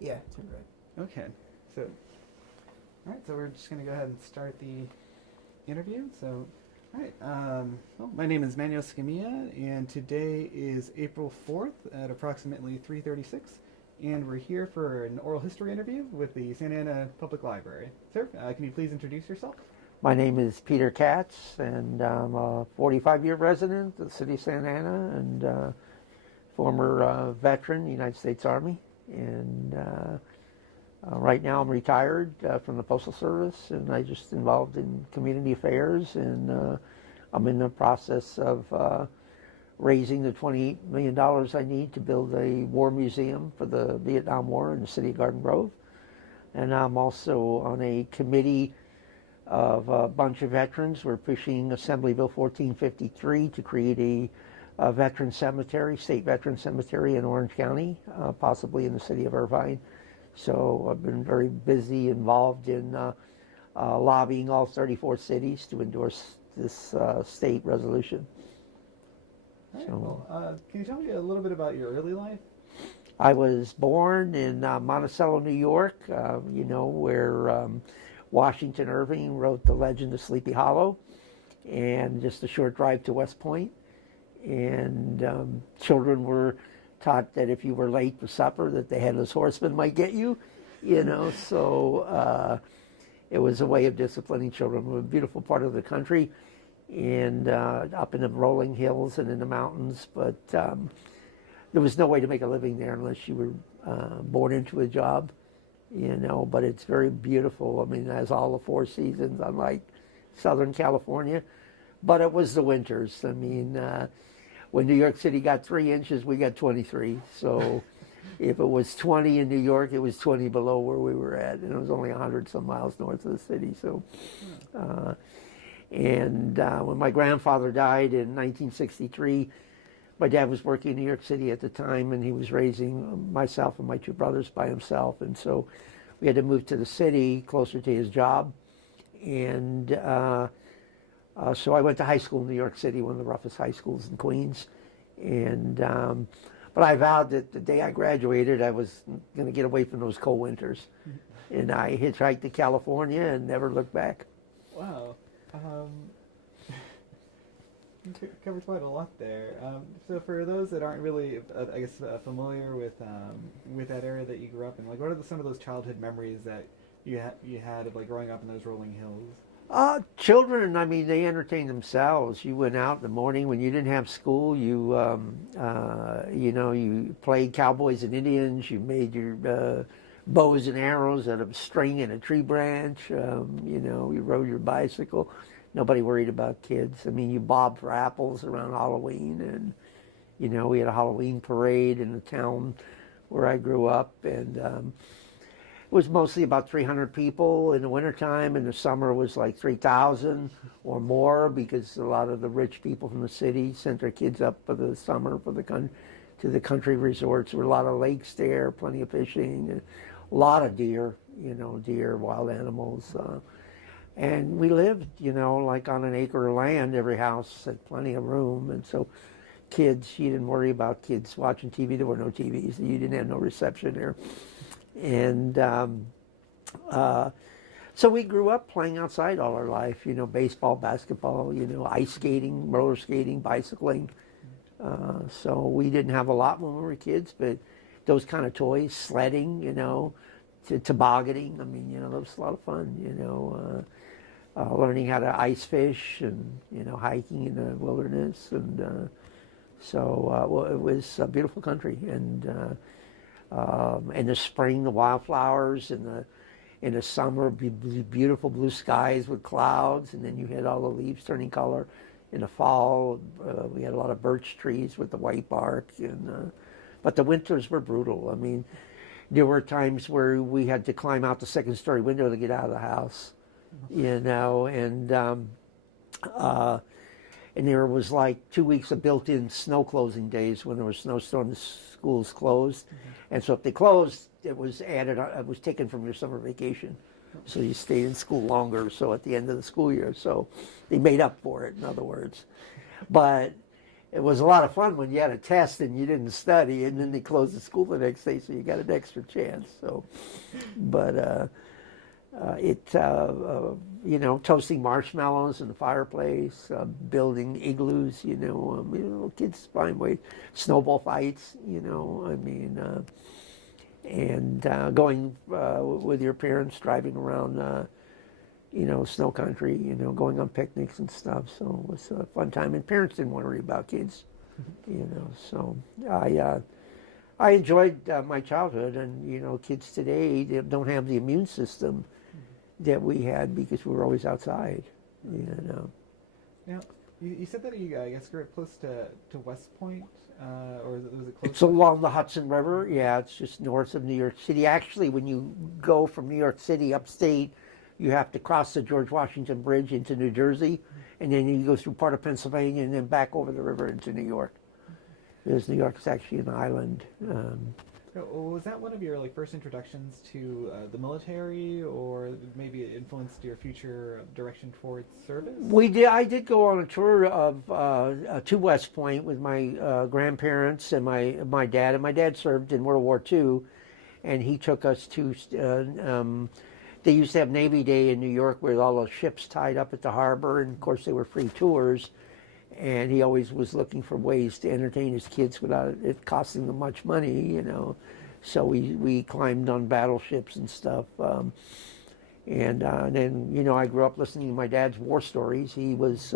Yeah, turn right. Okay. So, all right. So we're just going to go ahead and start the interview. So, all right. Well, my name is Manuel Scamilla, and today is April 4th at approximately 3:36, and we're here for an oral history interview with the Santa Ana Public Library. Sir, can you please introduce yourself? My name is Peter Katz, and I'm a 45-year resident of the city of Santa Ana and former veteran, United States Army. And right now I'm retired from the Postal Service, and I just involved in community affairs, and I'm in the process of raising the $28 million I need to build a war museum for the Vietnam War in the city of Garden Grove. And I'm also on a committee of a bunch of veterans. We're pushing Assembly Bill 1453 to create a veteran cemetery, state veteran cemetery in Orange County, possibly in the city of Irvine. So I've been very busy, involved in lobbying all 34 cities to endorse this state resolution. All right, well, can you tell me a little bit about your early life? I was born in Monticello, New York, where Washington Irving wrote The Legend of Sleepy Hollow, and just a short drive to West Point. And children were taught that if you were late for supper, that the headless horseman might get you, so it was a way of disciplining children. It was a beautiful part of the country, and up in the rolling hills and in the mountains, but there was no way to make a living there unless you were born into a job. But it's very beautiful. I mean, it has all the four seasons, unlike Southern California. But it was the winters. I mean, when New York City got 3 inches, we got 23. So if it was 20 in New York, it was 20 below where we were at. And it was only 100 some miles north of the city. So, when my grandfather died in 1963, my dad was working in New York City at the time, and he was raising myself and my two brothers by himself. And so we had to move to the city, closer to his job. And so I went to high school in New York City, one of the roughest high schools in Queens. And but I vowed that the day I graduated, I was going to get away from those cold winters. And I hitchhiked to California and never looked back. Wow. You covered quite a lot there. So for those that aren't really, familiar with that area that you grew up in, like, what are some of those childhood memories that you had of, like, growing up in those rolling hills? Children, I mean, they entertained themselves. You went out in the morning when you didn't have school. You played cowboys and Indians. You made your bows and arrows out of string and a tree branch. You rode your bicycle. Nobody worried about kids. I mean, you bobbed for apples around Halloween, and, we had a Halloween parade in the town where I grew up, and it was mostly about 300 people in the wintertime. In the summer, it was like 3,000 or more, because a lot of the rich people from the city sent their kids up for the summer to the country resorts. There were a lot of lakes there, plenty of fishing, a lot of deer, wild animals. And we lived, like on an acre of land. Every house had plenty of room. And so kids, you didn't worry about kids watching TV. There were no TVs. You didn't have no reception there. And so we grew up playing outside all our life, baseball, basketball, ice skating, roller skating, bicycling. So we didn't have a lot when we were kids, but those kind of toys, sledding, tobogganing. I mean, that was a lot of fun, learning how to ice fish and, hiking in the wilderness. And so it was a beautiful country. And in the spring, the wildflowers, in the summer, beautiful blue skies with clouds, and then you had all the leaves turning color. In the fall, we had a lot of birch trees with the white bark. But the winters were brutal. I mean, there were times where we had to climb out the second-story window to get out of the house, and there was like 2 weeks of built-in snow closing days when there were snowstorms, schools closed. And so if they closed, it was taken from your summer vacation. So you stayed in school longer, so at the end of the school year. So they made up for it, in other words. But it was a lot of fun when you had a test and you didn't study, and then they closed the school the next day, so you got an extra chance. So, but toasting marshmallows in the fireplace, building igloos, kids find ways, snowball fights, and going with your parents, driving around, snow country, going on picnics and stuff. So it was a fun time, and parents didn't worry about kids, So I enjoyed my childhood, and kids today, they don't have the immune system that we had because we were always outside. Now, you said that you, I guess, grew up close to West Point, or was it close? It's along the Hudson River. Yeah, it's just north of New York City. Actually, when you go from New York City upstate, you have to cross the George Washington Bridge into New Jersey, and then you go through part of Pennsylvania and then back over the river into New York. Because New York is actually an island. Was that one of your first introductions to the military, or maybe it influenced your future direction towards service? I did go on a tour of to West Point with my grandparents and my dad. And my dad served in World War II, and he took us to. They used to have Navy Day in New York with all those ships tied up at the harbor, and of course they were free tours. And he always was looking for ways to entertain his kids without it costing them much money, So we climbed on battleships and stuff. And then, I grew up listening to my dad's war stories. He was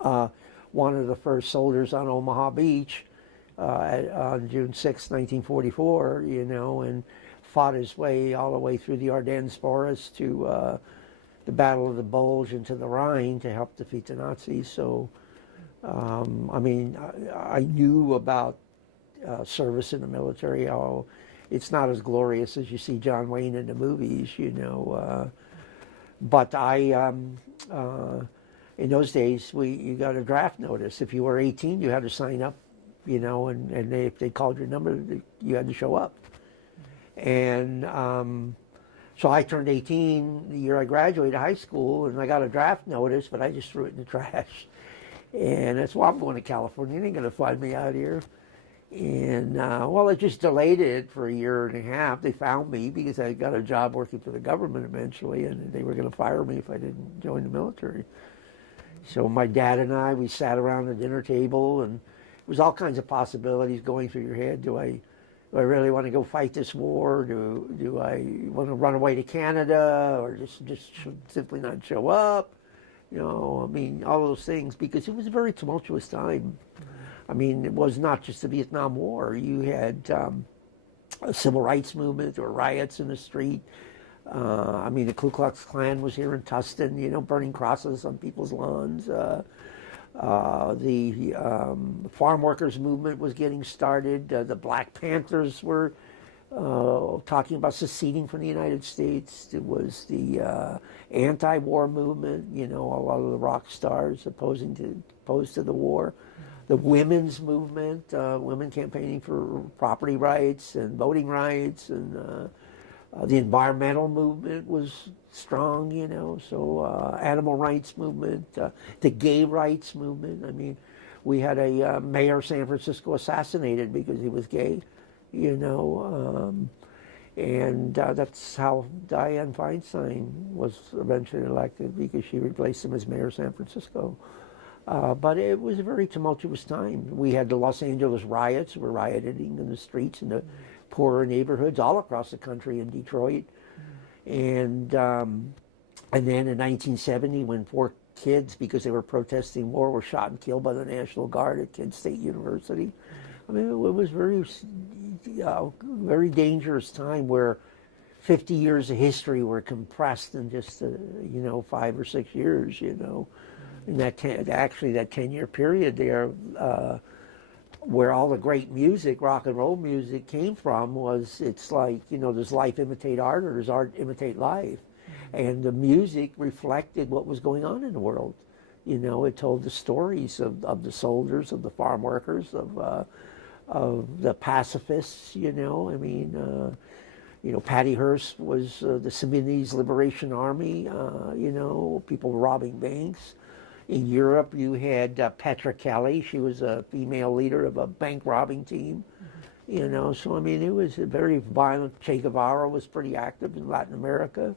one of the first soldiers on Omaha Beach on June 6, 1944, and fought his way all the way through the Ardennes Forest to the Battle of the Bulge into the Rhine to help defeat the Nazis. So, I knew about service in the military. How it's not as glorious as you see John Wayne in the movies, But in those days, you got a draft notice. If you were 18, you had to sign up, and if they called your number, you had to show up. And so I turned 18 the year I graduated high school, and I got a draft notice, but I just threw it in the trash. And that's why I'm going to California. They ain't going to find me out here. And, I just delayed it for a year and a half. They found me because I got a job working for the government eventually, and they were going to fire me if I didn't join the military. So my dad and I, we sat around the dinner table, and it was all kinds of possibilities going through your head. Do I really want to go fight this war? Do I want to run away to Canada, or just simply not show up? All those things, because it was a very tumultuous time. It was not just the Vietnam War. You had a civil rights movement or riots in the street. The Ku Klux Klan was here in Tustin, burning crosses on people's lawns. The farm workers movement was getting started. The Black Panthers were talking about seceding from the United States. There was the anti-war movement, a lot of the rock stars opposed to the war. The women's movement, women campaigning for property rights and voting rights, and the environmental movement was strong, so animal rights movement, the gay rights movement. We had a mayor of San Francisco assassinated because he was gay, and that's how Dianne Feinstein was eventually elected, because she replaced him as mayor of San Francisco. But it was a very tumultuous time. We had the Los Angeles riots. We were rioting in the streets in the poorer neighborhoods all across the country, in Detroit. And then in 1970, when 4 kids, because they were protesting war, were shot and killed by the National Guard at Kent State University. It was very dangerous time, where 50 years of history were compressed in just 5 or 6 years. In that 10-year period there, where all the great music, rock and roll music, came from, it's like, does life imitate art, or does art imitate life? And the music reflected what was going on in the world. It told the stories of the soldiers, of the farm workers, of the pacifists. Patty Hearst was the Sudanese Liberation Army. People robbing banks. In Europe, you had Petra Kelly. She was a female leader of a bank robbing team. You know, so I mean, it was a very violent. Che Guevara was pretty active in Latin America.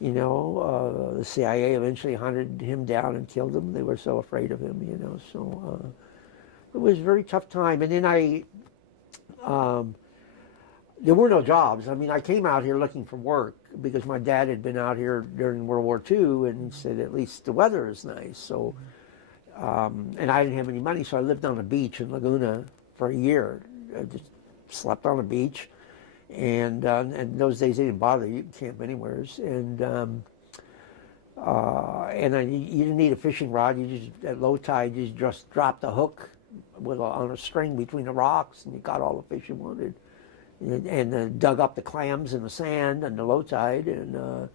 You know, the CIA eventually hunted him down and killed him. They were so afraid of him, you know. So it was a very tough time. And then there were no jobs. I mean, I came out here looking for work because my dad had been out here during World War II and said, at least the weather is nice. So, and I didn't have any money, so I lived on a beach in Laguna for a year. I just slept on a beach. And in those days, they didn't bother you could camp anywhere. And you didn't need a fishing rod. You just, at low tide, you just dropped a hook on a string between the rocks, and you got all the fish you wanted. And dug up the clams in the sand and the low tide. And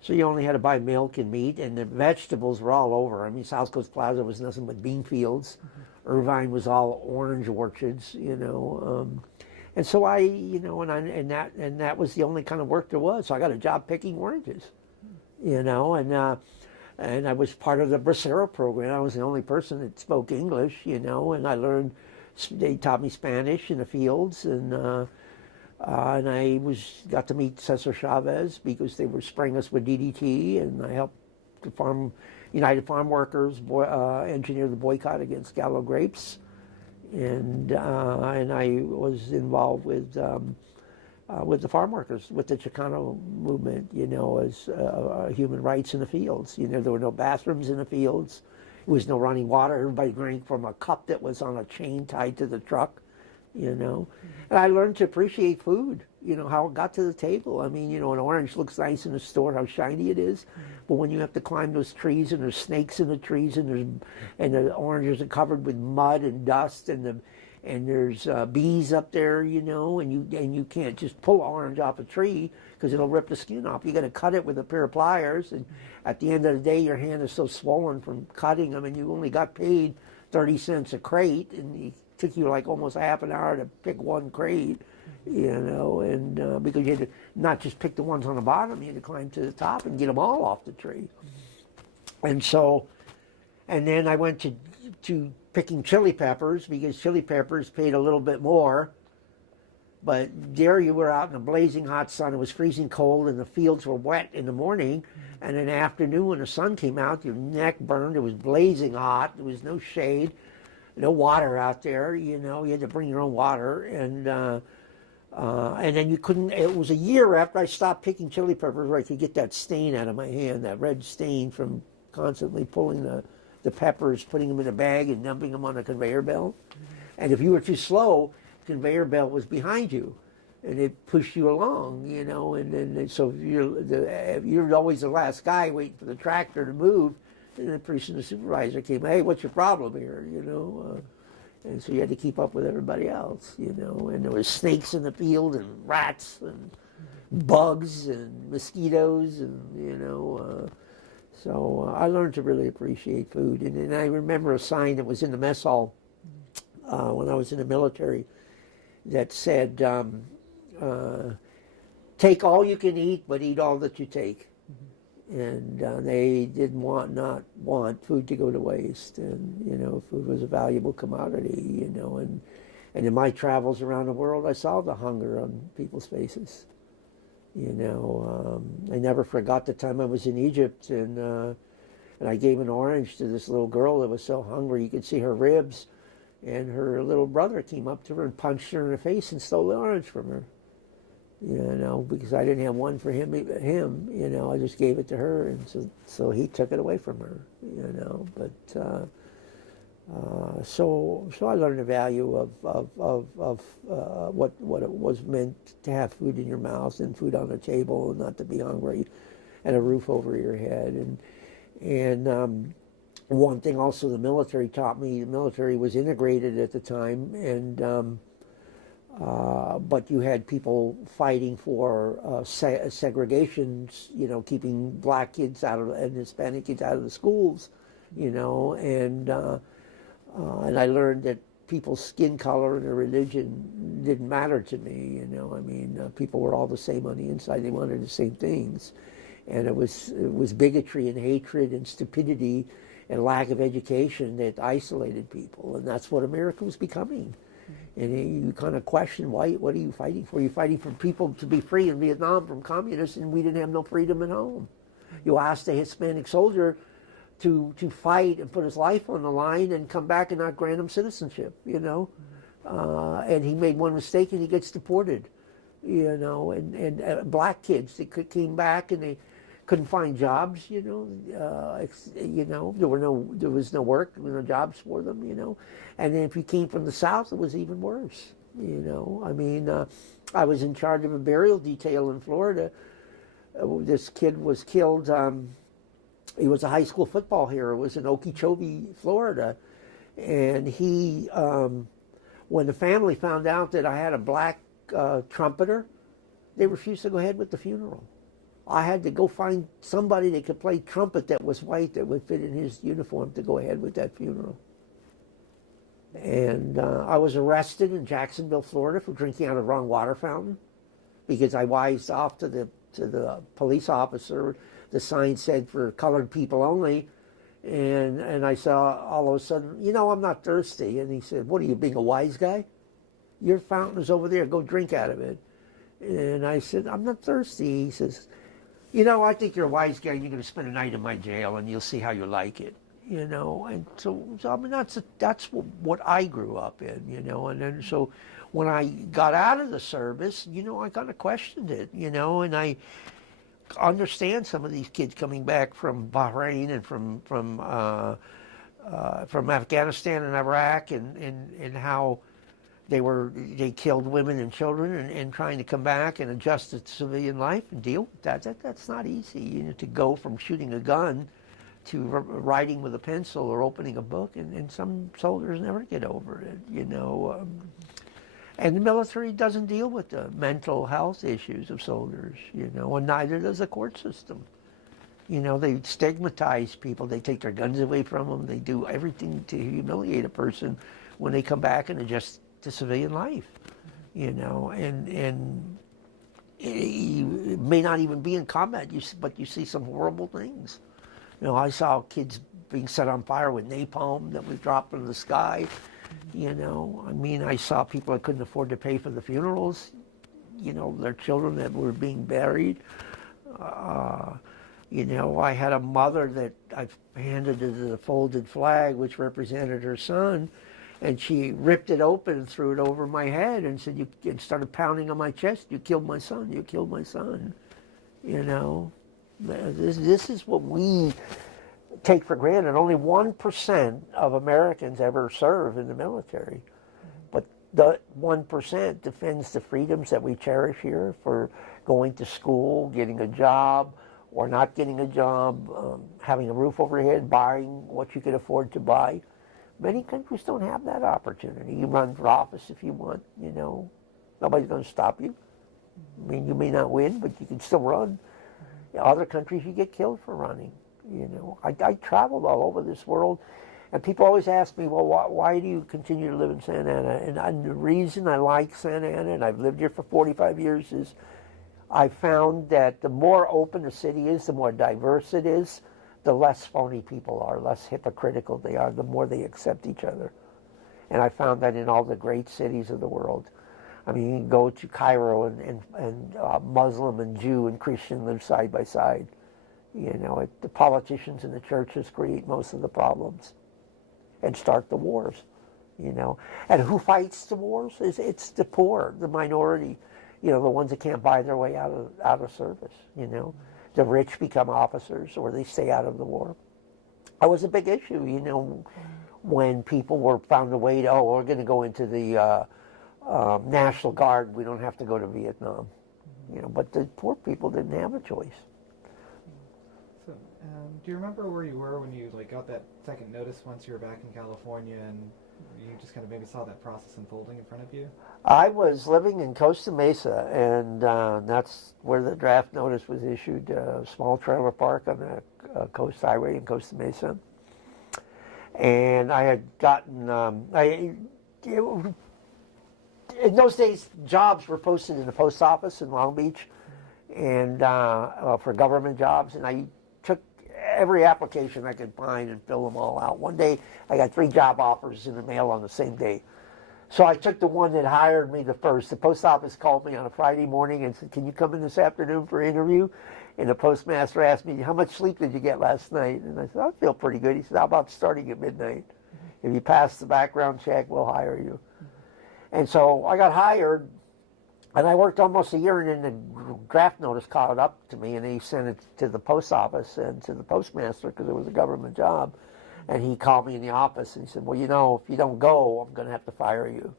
so you only had to buy milk and meat, and the vegetables were all over. I mean, South Coast Plaza was nothing but bean fields. Irvine was all orange orchards, you know. And so and that was the only kind of work there was. So I got a job picking oranges, you know, and I was part of the Bracero program. I was the only person that spoke English, you know, and they taught me Spanish in the fields, and I got to meet Cesar Chavez because they were spraying us with DDT, and I helped the United Farm Workers engineer the boycott against Gallo grapes. And I was involved with the farm workers, with the Chicano movement, you know, as human rights in the fields. You know, there were no bathrooms in the fields. There was no running water. Everybody drank from a cup that was on a chain tied to the truck, you know. And I learned to appreciate food, you know, how it got to the table. I mean, you know, an orange looks nice in the store, how shiny it is. But when you have to climb those trees, and there's snakes in the trees, and the oranges are covered with mud and dust, and there's bees up there, you know, and you can't just pull an orange off a tree because it'll rip the skin off. You got to cut it with a pair of pliers, and at the end of the day, your hand is so swollen from cutting them, and you only got paid 30 cents a crate, and it took you like almost a half an hour to pick one crate, you know, and because you had to not just pick the ones on the bottom, you had to climb to the top and get them all off the tree. And so, and then I went to picking chili peppers because chili peppers paid a little bit more. But there you were out in the blazing hot sun. It was freezing cold, and the fields were wet in the morning. And in the afternoon, when the sun came out, your neck burned. It was blazing hot. There was no shade, no water out there. You know, you had to bring your own water. And then you couldn't. It was a year after I stopped picking chili peppers where I could get that stain out of my hand, that red stain from constantly pulling the peppers, putting them in a bag, and dumping them on a conveyor belt. And if you were too slow, conveyor belt was behind you, and it pushed you along, you know. And then so if you're always the last guy waiting for the tractor to move, and then pretty soon the supervisor came, hey, what's your problem here, you know? And so you had to keep up with everybody else, you know. And there was snakes in the field, and rats, and bugs, and mosquitoes, and you know. So I learned to really appreciate food. And I remember a sign that was in the mess hall when I was in the military that said, take all you can eat, but eat all that you take. And they didn't not want food to go to waste. And, you know, food was a valuable commodity, you know. And in my travels around the world, I saw the hunger on people's faces. You know, I never forgot the time I was in Egypt, and I gave an orange to this little girl that was so hungry you could see her ribs. And her little brother came up to her and punched her in the face and stole the orange from her. You know, because I didn't have one for him, you know, I just gave it to her, and so he took it away from her, you know. But so I learned the value of what it was meant to have food in your mouth and food on the table, and not to be hungry, and a roof over your head. And one thing also the military taught me, the military was integrated at the time, and but you had people fighting for segregation, you know, keeping black kids out of and Hispanic kids out of the schools, you know, and I learned that people's skin color and their religion didn't matter to me, you know. I mean, people were all the same on the inside. They wanted the same things. And it was bigotry and hatred and stupidity and lack of education that isolated people, and that's what America was becoming. And you kind of question, why? What are you fighting for? You're fighting for people to be free in Vietnam from communists, and we didn't have no freedom at home. You asked a Hispanic soldier to fight and put his life on the line and come back and not grant him citizenship, and he made one mistake and he gets deported, and black kids, they came back and they couldn't find jobs, there was no work, there were no jobs for them, and then if you came from the South, it was even worse, I was in charge of a burial detail in Florida. This kid was killed. He was a high school football hero. It was in Okeechobee, Florida. And he, when the family found out that I had a black trumpeter, they refused to go ahead with the funeral. I had to go find somebody that could play trumpet that was white that would fit in his uniform to go ahead with that funeral. And I was arrested in Jacksonville, Florida for drinking out of the wrong water fountain because I wised off to the police officer. The sign said for colored people only, and I saw all of a sudden, I'm not thirsty. And he said, what are you, being a wise guy? Your fountain is over there, go drink out of it. And I said, I'm not thirsty. He says, I think you're a wise guy and you're going to spend a night in my jail and you'll see how you like it. And so that's what I grew up in, and then so when I got out of the service, I kind of questioned it, and I understand some of these kids coming back from Bahrain and from Afghanistan and Iraq and how they killed women and children and trying to come back and adjust to civilian life and deal with that. That's not easy, to go from shooting a gun to writing with a pencil or opening a book, and some soldiers never get over it, And the military doesn't deal with the mental health issues of soldiers, and neither does the court system. They stigmatize people. They take their guns away from them. They do everything to humiliate a person when they come back and adjust to civilian life, and you may not even be in combat, but you see some horrible things. I saw kids being set on fire with napalm that was dropped from the sky. I saw people that couldn't afford to pay for the funerals, their children that were being buried. I had a mother that I handed her the folded flag, which represented her son, and she ripped it open and threw it over my head and said, and started pounding on my chest, you killed my son, you killed my son. This is what we take for granted. Only 1% of Americans ever serve in the military. But the 1% defends the freedoms that we cherish here for going to school, getting a job, or not getting a job, having a roof over your head, buying what you can afford to buy. Many countries don't have that opportunity. You run for office if you want, Nobody's going to stop you. You may not win, but you can still run. Other countries, you get killed for running. I traveled all over this world, and people always ask me, well, why do you continue to live in Santa Ana? And the reason I like Santa Ana, and I've lived here for 45 years, is I found that the more open the city is, the more diverse it is, the less phony people are, less hypocritical they are, the more they accept each other. And I found that in all the great cities of the world. You can go to Cairo and Muslim and Jew and Christian live side by side. The politicians and the churches create most of the problems and start the wars, And who fights the wars? It's the poor, the minority, the ones that can't buy their way out of service, The rich become officers or they stay out of the war. That was a big issue, when people found a way to, we're going to go into the National Guard, we don't have to go to Vietnam. But the poor people didn't have a choice. So, do you remember where you were when you got that second notice once you were back in California, and you just kind of maybe saw that process unfolding in front of you? I was living in Costa Mesa, and that's where the draft notice was issued, a small trailer park on the Coast Highway in Costa Mesa. And I had gotten, in those days, jobs were posted in the post office in Long Beach, and for government jobs, and I took every application I could find and fill them all out. One day, I got 3 job offers in the mail on the same day. So I took the one that hired me the first. The post office called me on a Friday morning and said, "Can you come in this afternoon for an interview?" And the postmaster asked me, "How much sleep did you get last night?" And I said, "I feel pretty good." He said, "How about starting at midnight? If you pass the background check, we'll hire you." And so I got hired, and I worked almost a year, and then the draft notice caught up to me, and he sent it to the post office and to the postmaster because it was a government job. And he called me in the office and he said, "Well, if you don't go, I'm going to have to fire you."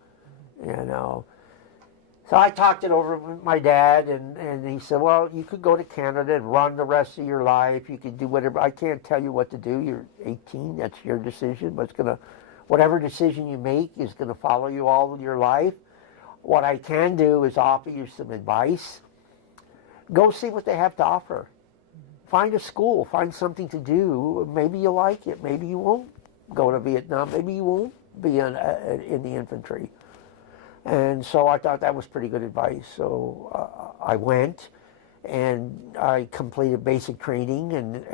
So I talked it over with my dad, and he said, "Well, you could go to Canada and run the rest of your life. You could do whatever. I can't tell you what to do. You're 18. That's your decision. But whatever decision you make is going to follow you all of your life. What I can do is offer you some advice. Go see what they have to offer. Find a school, find something to do. Maybe you like it. Maybe you won't go to Vietnam. Maybe you won't be in the infantry." And so I thought that was pretty good advice. So I went, and I completed basic training and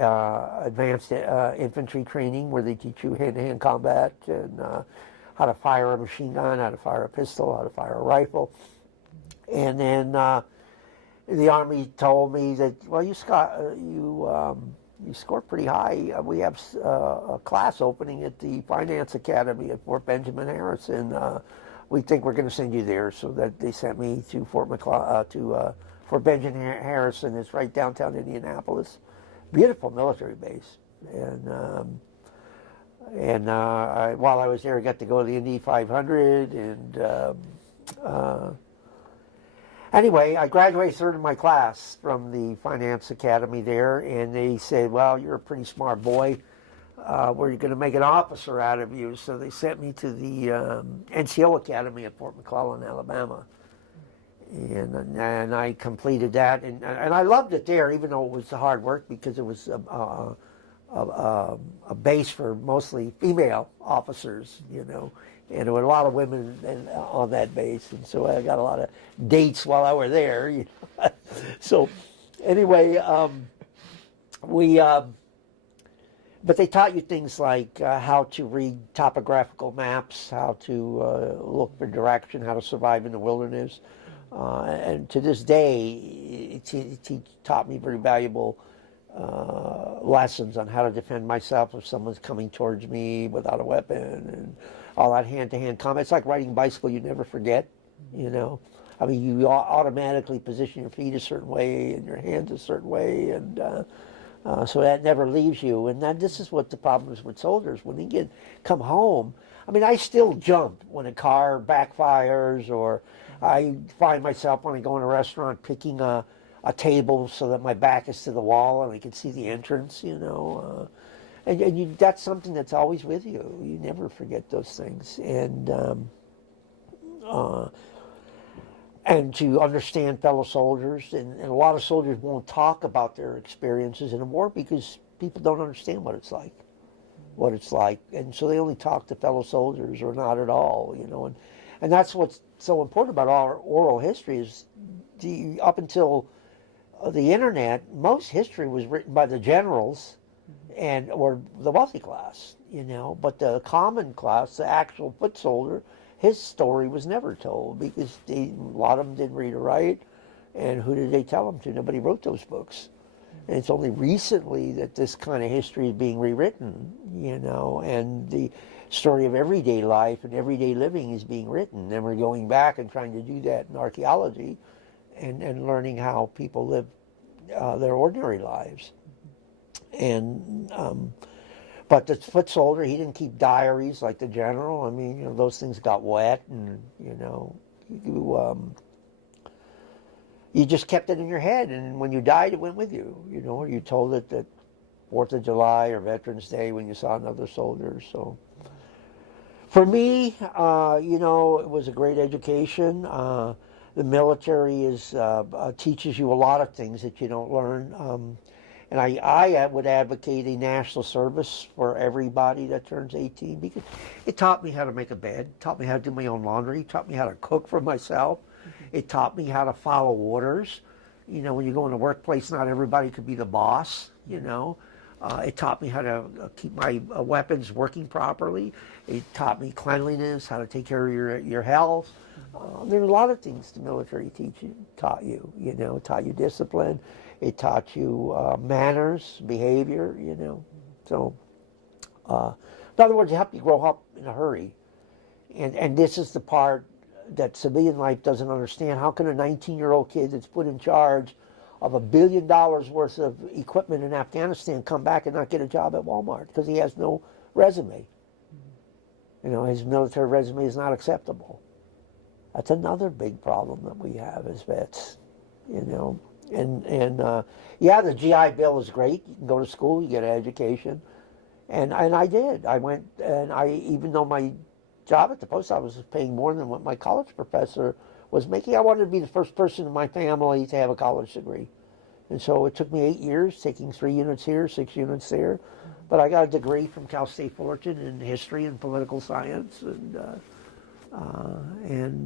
advanced infantry training, where they teach you hand-to-hand combat and how to fire a machine gun, how to fire a pistol, how to fire a rifle. And then the Army told me that, "Well, you scored pretty high. We have a class opening at the Finance Academy at Fort Benjamin Harrison. We think we're going to send you there." So that they sent me to Fort Benjamin Harrison. It's right downtown Indianapolis. Beautiful military base. And while I was there, I got to go to the Indy 500 and. Anyway, I graduated third in my class from the Finance Academy there, and they said, "Well, you're a pretty smart boy. We're going to make an officer out of you." So they sent me to the NCO Academy at Fort McClellan, Alabama. And I completed that, and I loved it there, even though it was hard work, because it was a base for mostly female officers, and there were a lot of women on that base, and so I got a lot of dates while I was there. So anyway, but they taught you things like how to read topographical maps, how to look for direction, how to survive in the wilderness, and to this day, it taught me very valuable lessons on how to defend myself if someone's coming towards me without a weapon, and all that hand-to-hand combat. It's like riding a bicycle. You never forget, I mean, you automatically position your feet a certain way and your hands a certain way, and so that never leaves you. And this is what the problem is with soldiers. When they come home, I mean, I still jump when a car backfires, or I find myself when I go in a restaurant picking a table so that my back is to the wall and I can see the entrance, and that's something that's always with you. You never forget those things. And to understand fellow soldiers, and a lot of soldiers won't talk about their experiences in the war because people don't understand what it's like, and so they only talk to fellow soldiers or not at all, and that's what's so important about our oral history is up until the internet, most history was written by the generals or the wealthy class, but the common class, the actual foot soldier, his story was never told because a lot of them didn't read or write, and who did they tell them to? Nobody wrote those books. And it's only recently that this kind of history is being rewritten, and the story of everyday life and everyday living is being written. And we're going back and trying to do that in archaeology and learning how people live their ordinary lives. And but the foot soldier, he didn't keep diaries like the general. I mean, those things got wet, and you just kept it in your head, and when you died, it went with you. Or you told it that 4th of July or Veterans Day when you saw another soldier. So for me, it was a great education. The military teaches you a lot of things that you don't learn. And I would advocate a national service for everybody that turns 18 because it taught me how to make a bed, taught me how to do my own laundry, taught me how to cook for myself. It taught me how to follow orders. When you go in the workplace, not everybody could be the boss, It taught me how to keep my weapons working properly. It taught me cleanliness, how to take care of your health. There are a lot of things the military taught you. It taught you discipline. It taught you manners, behavior. So, in other words, it helped you grow up in a hurry. And this is the part that civilian life doesn't understand. How can a 19-year-old kid that's put in charge of $1 billion worth of equipment in Afghanistan come back and not get a job at Walmart because he has no resume? His military resume is not acceptable. That's another big problem that we have as vets. Yeah, the GI Bill is great. You can go to school, you get an education, and I did. I went, and even though my job at the post office was paying more than what my college professor was making, I wanted to be the first person in my family to have a college degree. And so it took me 8 years, taking 3 units here, 6 units there. But I got a degree from Cal State Fullerton in history and political science, and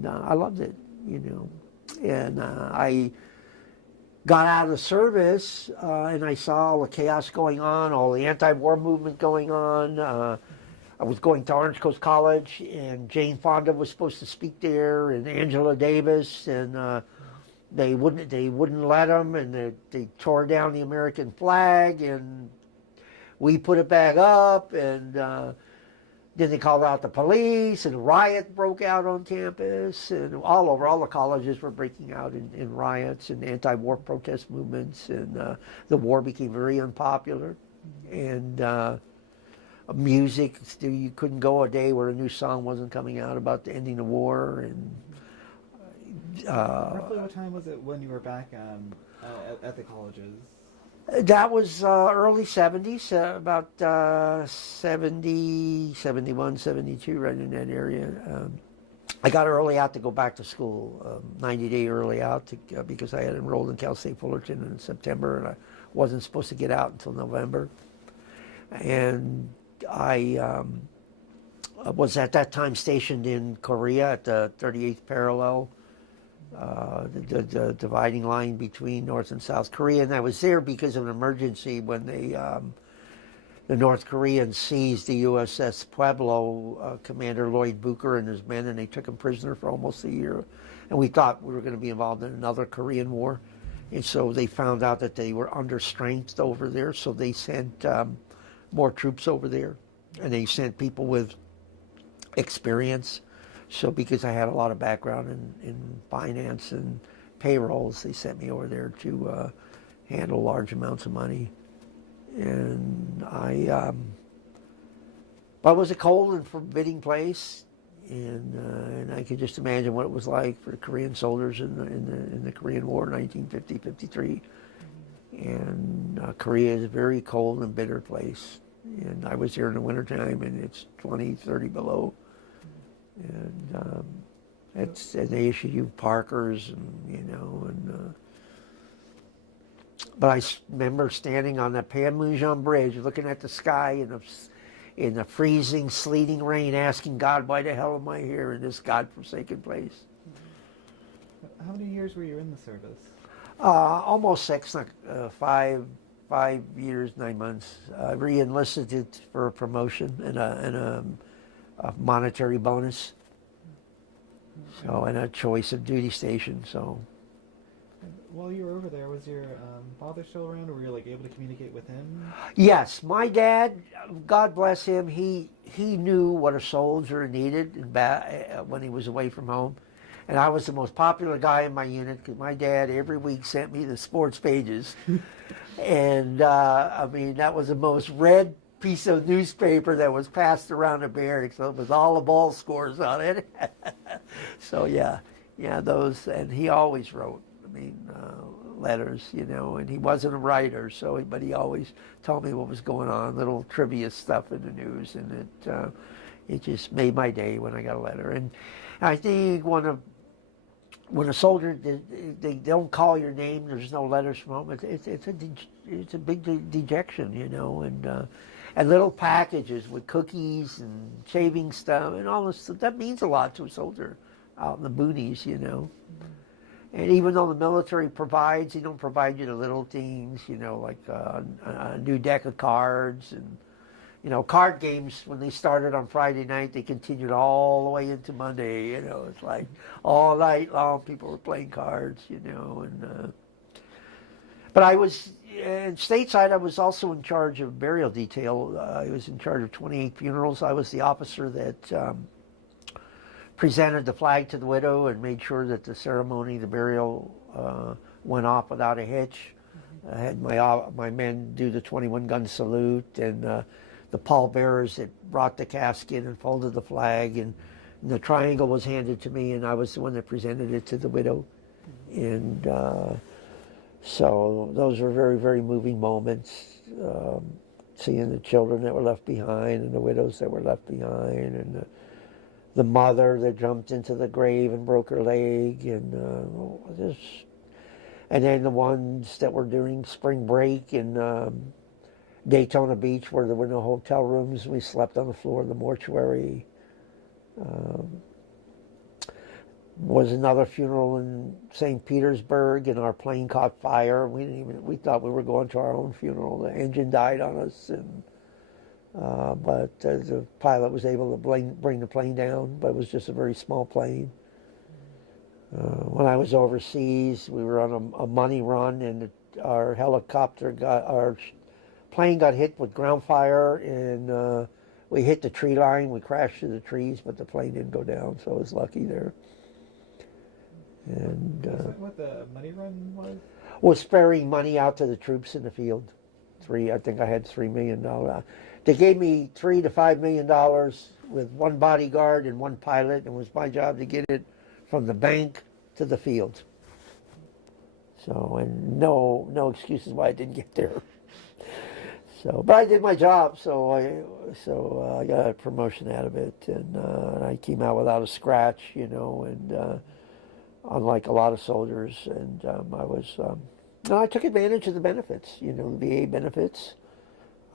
I loved it, And I got out of the service, and I saw all the chaos going on, all the anti-war movement going on. I was going to Orange Coast College, and Jane Fonda was supposed to speak there, and Angela Davis, and they wouldn't let them, and they tore down the American flag, and we put it back up, and then they called out the police, and a riot broke out on campus, and all over. All the colleges were breaking out in riots and anti-war protest movements, and the war became very unpopular, and music, you couldn't go a day where a new song wasn't coming out about the ending the war. And roughly what time was it when you were back at the colleges? That was early 70s, about 70, 71, 72, right in that area. I got early out to go back to school, 90-day early out, because I had enrolled in Cal State Fullerton in September, and I wasn't supposed to get out until November. And I was at that time stationed in Korea at the 38th parallel, the dividing line between North and South Korea. And I was there because of an emergency when the North Koreans seized the USS Pueblo, Commander Lloyd Booker and his men, and they took him prisoner for almost a year. And we thought we were going to be involved in another Korean War. And so they found out that they were understrength over there, so they sent more troops over there, and they sent people with experience. So because I had a lot of background in finance and payrolls, they sent me over there to handle large amounts of money. And but it was a cold and forbidding place, and I could just imagine what it was like for the Korean soldiers in the Korean War, 1950-53. And Korea is a very cold and bitter place. And I was here in the wintertime, and it's 20, 30 below. And and they issue you Parkers, and but I remember standing on the Panmunjom Bridge, looking at the sky in the freezing, sleeting rain, asking God, why the hell am I here in this godforsaken place? How many years were you in the service? Almost 6, 5 years, 9 months. I re-enlisted for a promotion and a monetary bonus. So, and a choice of duty station. So, while you were over there, was your father still around, or were you able to communicate with him? Yes, my dad, God bless him, he knew what a soldier needed when he was away from home. And I was the most popular guy in my unit because my dad every week sent me the sports pages. And that was the most read piece of newspaper that was passed around the barracks. So it was all the ball scores on it. So yeah, those, and he always wrote, letters, and he wasn't a writer, but he always told me what was going on, little trivia stuff in the news, and it just made my day when I got a letter. And I think when a soldier, they don't call your name, there's no letters from home, it's a big dejection, and little packages with cookies and shaving stuff and all this stuff, that means a lot to a soldier out in the boonies, And even though the military provides, they don't provide you the little things, like a new deck of cards and, card games. When they started on Friday night, they continued all the way into Monday. It's like all night long people were playing cards. But I was stateside. I was also in charge of burial detail. I was in charge of 28 funerals. I was the officer that presented the flag to the widow and made sure that the ceremony, the burial, went off without a hitch. I had my men do the 21 gun salute, and the pallbearers that brought the casket and folded the flag, and the triangle was handed to me, and I was the one that presented it to the widow. And so those were very, very moving moments, seeing the children that were left behind and the widows that were left behind, and the mother that jumped into the grave and broke her leg, and then the ones that were during spring break in Daytona Beach, where there were no hotel rooms. We slept on the floor of the mortuary. Was another funeral in St. Petersburg, and our plane caught fire. We thought we were going to our own funeral. The engine died on us, and but the pilot was able to bring the plane down, but it was just a very small plane. When I was overseas, we were on a money run, and our plane got hit with ground fire, and we hit the tree line. We crashed through the trees, but the plane didn't go down, so I was lucky there. And is that what the money run was? Was ferrying money out to the troops in the field. I think I had $3 million. They gave me $3 to $5 million with one bodyguard and one pilot, and it was my job to get it from the bank to the field. So, and no excuses why I didn't get there. So, but I did my job, so I got a promotion out of it, and I came out without a scratch, and unlike a lot of soldiers, and I took advantage of the benefits, the VA benefits.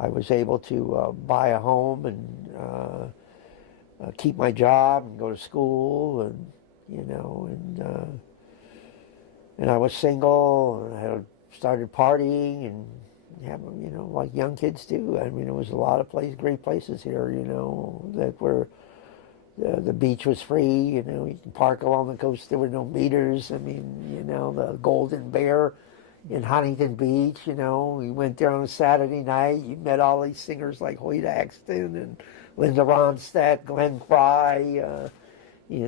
I was able to buy a home and keep my job and go to school, and and I was single, and I had started partying and having, like young kids do. I mean, it was a lot of great places here, that were. The beach was free, you can park along the coast. There were no meters. I mean, the Golden Bear in Huntington Beach, we went there on a Saturday night. You met all these singers like Hoyt Axton and Linda Ronstadt, Glenn Fry, they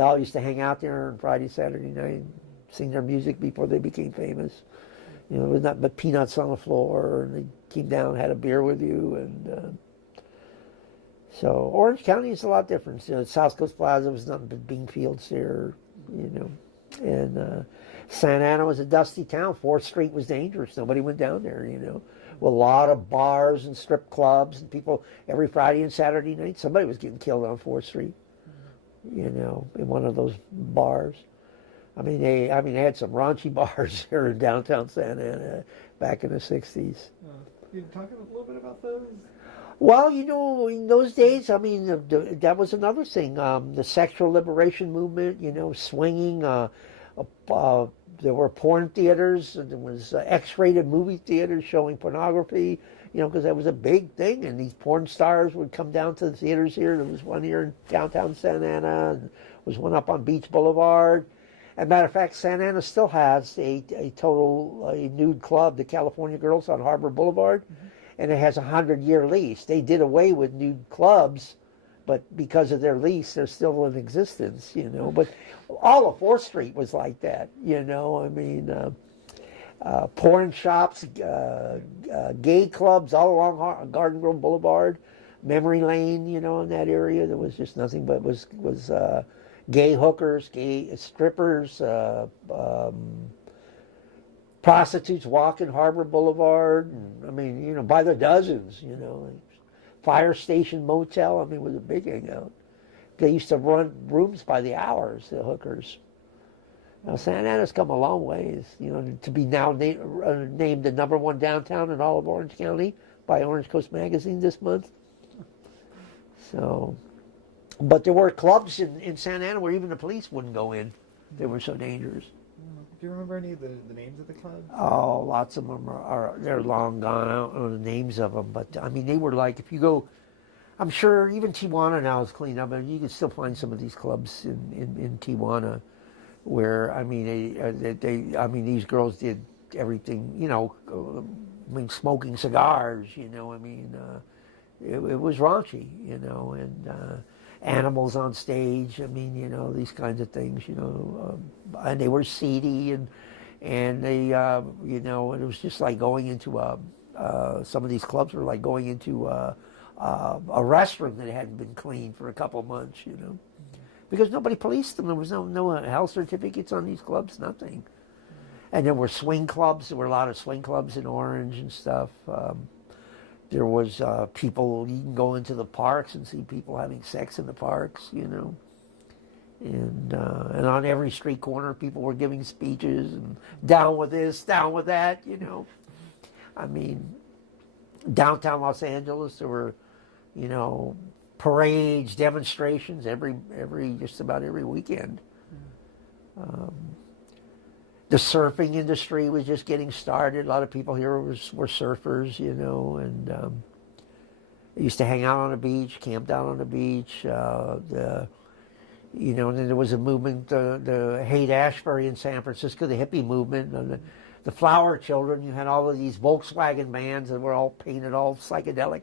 all used to hang out there on Friday, Saturday night, sing their music before they became famous. It was nothing but peanuts on the floor, and they came down, had a beer with you, and so Orange County is a lot different. South Coast Plaza was nothing but bean fields there, and Santa Ana was a dusty town. 4th Street was dangerous. Nobody went down there, With a lot of bars and strip clubs, and people every Friday and Saturday night, somebody was getting killed on 4th Street, in one of those bars. I mean, they had some raunchy bars here in downtown Santa Ana back in the 60s. Can you talk a little bit about those? Well, in those days, I mean, that was another thing. The sexual liberation movement, swinging. There were porn theaters, and there was X-rated movie theaters showing pornography, because that was a big thing. And these porn stars would come down to the theaters here. There was one here in downtown Santa Ana, and there was one up on Beach Boulevard. As a matter of fact, Santa Ana still has a nude club, the California Girls on Harbor Boulevard. Mm-hmm. And it has a 100-year lease. They did away with nude clubs, but because of their lease, they're still in existence, But all of 4th Street was like that, I mean, porn shops, gay clubs all along Garden Grove Boulevard, Memory Lane, in that area. There was just nothing but was gay hookers, gay strippers, prostitutes walking Harbor Boulevard, and, I mean, by the dozens, Fire Station Motel, I mean, was a big hangout. They used to run rooms by the hours, the hookers. Now, Santa Ana's come a long ways, to be now named the #1 downtown in all of Orange County by Orange Coast Magazine this month. So, but there were clubs in Santa Ana where even the police wouldn't go in. They were so dangerous. Do you remember any of the names of the clubs? Oh, lots of them they're long gone. I don't know the names of them, but I mean, they were like, if you go, I'm sure even Tijuana now is cleaned up, and you can still find some of these clubs in Tijuana where, I mean, I mean, these girls did everything, you know, I mean, smoking cigars, you know, I mean, it was raunchy, you know, and animals on stage, I mean, you know, these kinds of things, you know, and they were seedy, and they, you know, and it was just like going into some of these clubs were like going into a restroom that hadn't been cleaned for a couple months, you know, because nobody policed them. There was no health certificates on these clubs, nothing. And there were swing clubs. There were a lot of swing clubs in Orange and stuff. There was people, you can go into the parks and see people having sex in the parks, you know. And on every street corner, people were giving speeches and down with this, down with that, you know. I mean, downtown Los Angeles, there were, you know, parades, demonstrations just about every weekend. The surfing industry was just getting started. A lot of people here were surfers, you know, and they used to hang out on the beach, camp down on the beach. You know, and then there was a movement, the Haight-Ashbury in San Francisco, the hippie movement, and the Flower Children. You had all of these Volkswagen vans that were all painted all psychedelic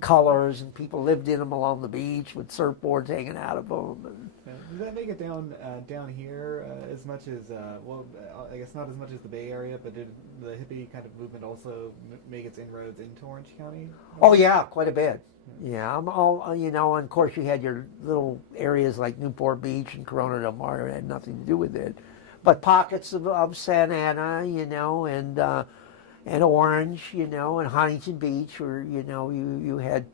colors, and people lived in them along the beach with surfboards hanging out of them. And, does that make it down here as much as well? I guess not as much as the Bay Area, but did the hippie kind of movement also make its inroads into Orange County? Oh yeah, quite a bit. Yeah, I'm all, you know, and of course you had your little areas like Newport Beach and Corona del Mar had nothing to do with it, but pockets of Santa Ana, you know, and Orange, you know, and Huntington Beach, where, you know, you had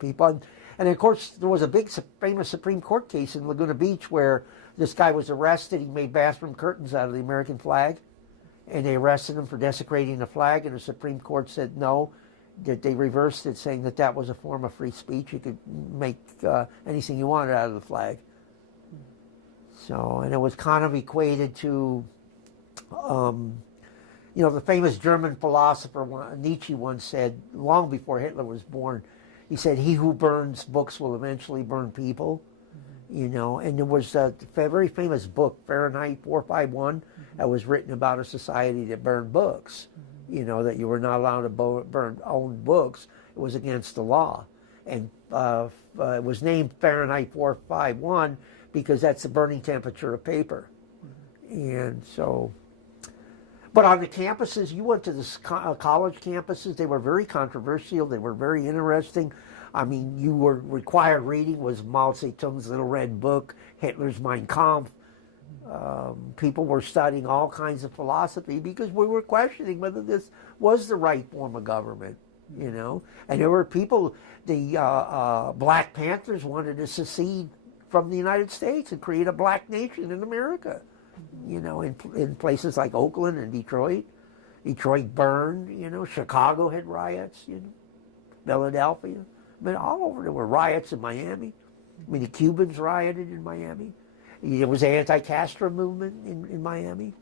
people. And of course, there was a big famous Supreme Court case in Laguna Beach where this guy was arrested. He made bathroom curtains out of the American flag, and they arrested him for desecrating the flag. And the Supreme Court said no, that they reversed it, saying that that was a form of free speech. You could make anything you wanted out of the flag. So, and it was kind of equated to, you know, the famous German philosopher Nietzsche once said, long before Hitler was born, he said, "He who burns books will eventually burn people." You know, and there was a very famous book, Fahrenheit 451, that was written about a society that burned books. You know, that you were not allowed to own books. It was against the law. And it was named Fahrenheit 451 because that's the burning temperature of paper. And so, but on the campuses, you went to the college campuses, they were very controversial, they were very interesting. I mean, you were required reading was Mao Zedong's Little Red Book, Hitler's Mein Kampf. People were studying all kinds of philosophy because we were questioning whether this was the right form of government, you know. And there were people, the Black Panthers wanted to secede from the United States and create a black nation in America, you know, in places like Oakland and Detroit. Detroit burned, you know. Chicago had riots, you know. Philadelphia. I mean, all over there were riots in Miami. I mean, the Cubans rioted in Miami. There was an anti-Castro movement in Miami.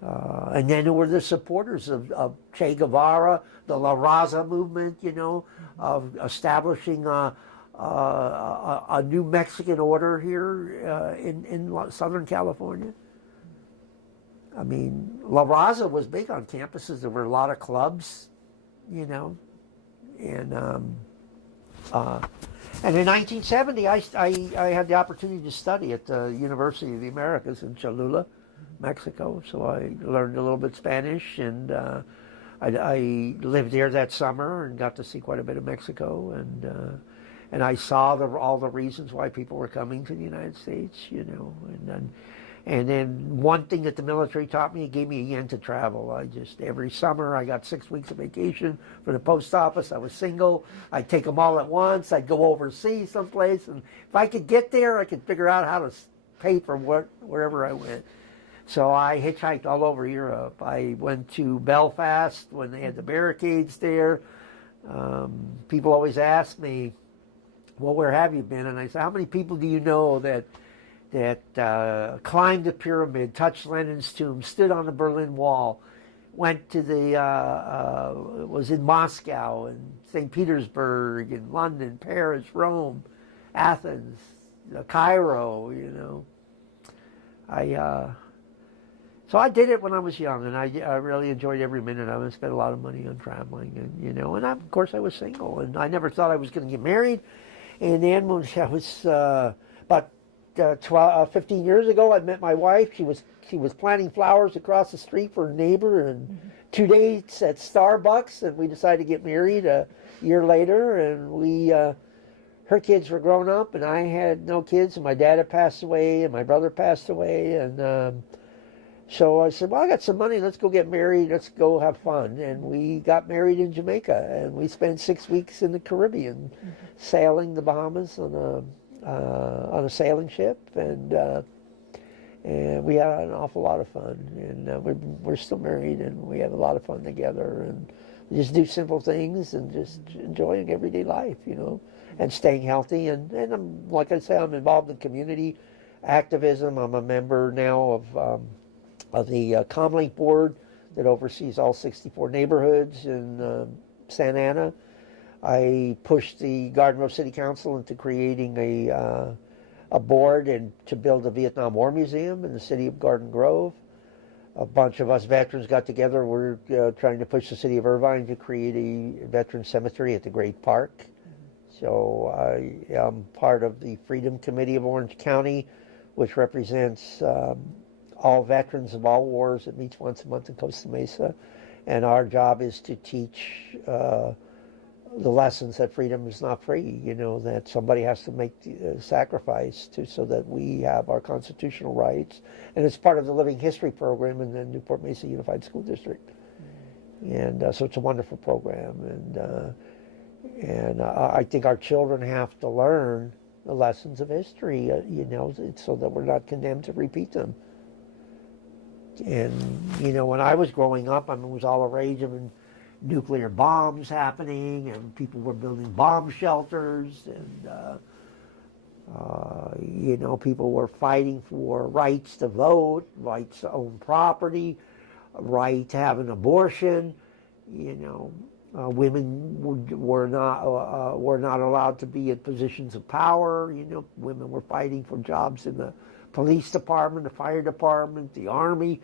And then there were the supporters of Che Guevara, the La Raza movement, you know, of establishing a new Mexican order here in Southern California. I mean, La Raza was big on campuses. There were a lot of clubs, you know, and in 1970, I had the opportunity to study at the University of the Americas in Cholula, Mexico. So I learned a little bit Spanish, and I lived there that summer and got to see quite a bit of Mexico, and I saw all the reasons why people were coming to the United States, you know, and then one thing that the military taught me, it gave me a yen to travel. Every summer, I got 6 weeks of vacation for the post office. I was single. I'd take them all at once. I'd go overseas someplace. And if I could get there, I could figure out how to pay for wherever I went. So I hitchhiked all over Europe. I went to Belfast when they had the barricades there. People always ask me, well, where have you been? And I say, how many people do you know that that climbed the pyramid, touched Lenin's tomb, stood on the Berlin Wall, went to was in Moscow and St. Petersburg and London, Paris, Rome, Athens, Cairo, So I did it when I was young, and I really enjoyed every minute of it. I spent a lot of money on traveling, and of course I was single, and I never thought I was going to get married. And then when I was about 15 years ago, I met my wife. She was planting flowers across the street for a neighbor, and 2 dates at Starbucks, and we decided to get married a year later. And her kids were grown up, and I had no kids, and my dad had passed away, and my brother passed away, and so I said, well, I got some money. Let's go get married. Let's go have fun. And we got married in Jamaica, and we spent 6 weeks in the Caribbean, sailing the Bahamas on a sailing ship, and we had an awful lot of fun. And we're still married, and we have a lot of fun together, and we just do simple things and just enjoying everyday life, and staying healthy. And I'm, like I say, I'm involved in community activism. I'm a member now of the Comlink board that oversees all 64 neighborhoods in Santa Ana. I pushed the Garden Grove City Council into creating a board and to build a Vietnam War Museum in the city of Garden Grove. A bunch of us veterans got together. We're trying to push the city of Irvine to create a veteran cemetery at the Great Park. So I am part of the Freedom Committee of Orange County, which represents all veterans of all wars. It meets once a month in Costa Mesa, and our job is to teach the lessons that freedom is not free, that somebody has to make the sacrifice so that we have our constitutional rights. And it's part of the Living History program in the Newport Mesa Unified School District. And so it's a wonderful program, and I think our children have to learn the lessons of history, so that we're not condemned to repeat them. And, when I was growing up, it was all a rage of nuclear bombs happening, and people were building bomb shelters, and, people were fighting for rights to vote, rights to own property, right to have an abortion. Women were not allowed to be in positions of power. Women were fighting for jobs in the police department, the fire department, the army.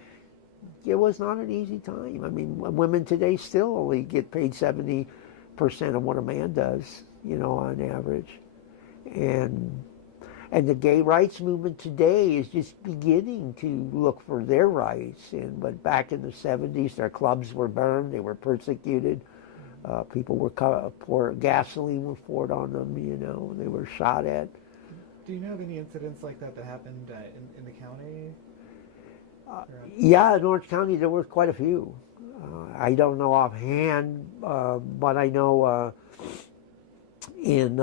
It was not an easy time. Women today still only get paid 70% of what a man does, on average. And the gay rights movement today is just beginning to look for their rights. But back in the 70s, their clubs were burned. They were persecuted. People were gasoline was poured on them. They were shot at. Do you know of any incidents like that happened in the county? Yeah, in Orange County there were quite a few. I don't know offhand, but I know in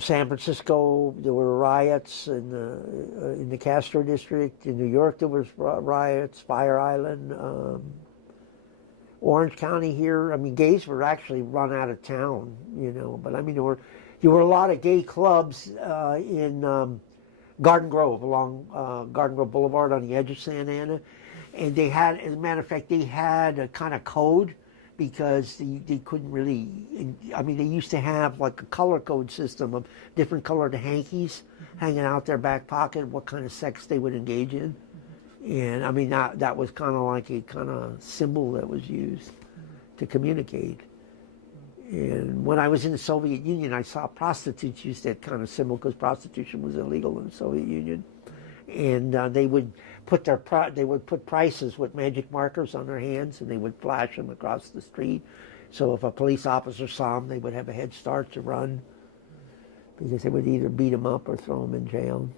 San Francisco there were riots in the Castro district. In New York there was riots, Fire Island. Orange County here, gays were actually run out of town, but there were a lot of gay clubs in Garden Grove, along Garden Grove Boulevard on the edge of Santa Ana. And they had, as a matter of fact, they had a kind of code because they couldn't really, they used to have like a color code system of different colored hankies hanging out their back pocket, what kind of sex they would engage in. And that was kind of like a kind of symbol that was used to communicate. And when I was in the Soviet Union, I saw prostitutes use that kind of symbol because prostitution was illegal in the Soviet Union. And they would put prices with magic markers on their hands, and they would flash them across the street. So if a police officer saw them, they would have a head start to run, because they would either beat them up or throw them in jail.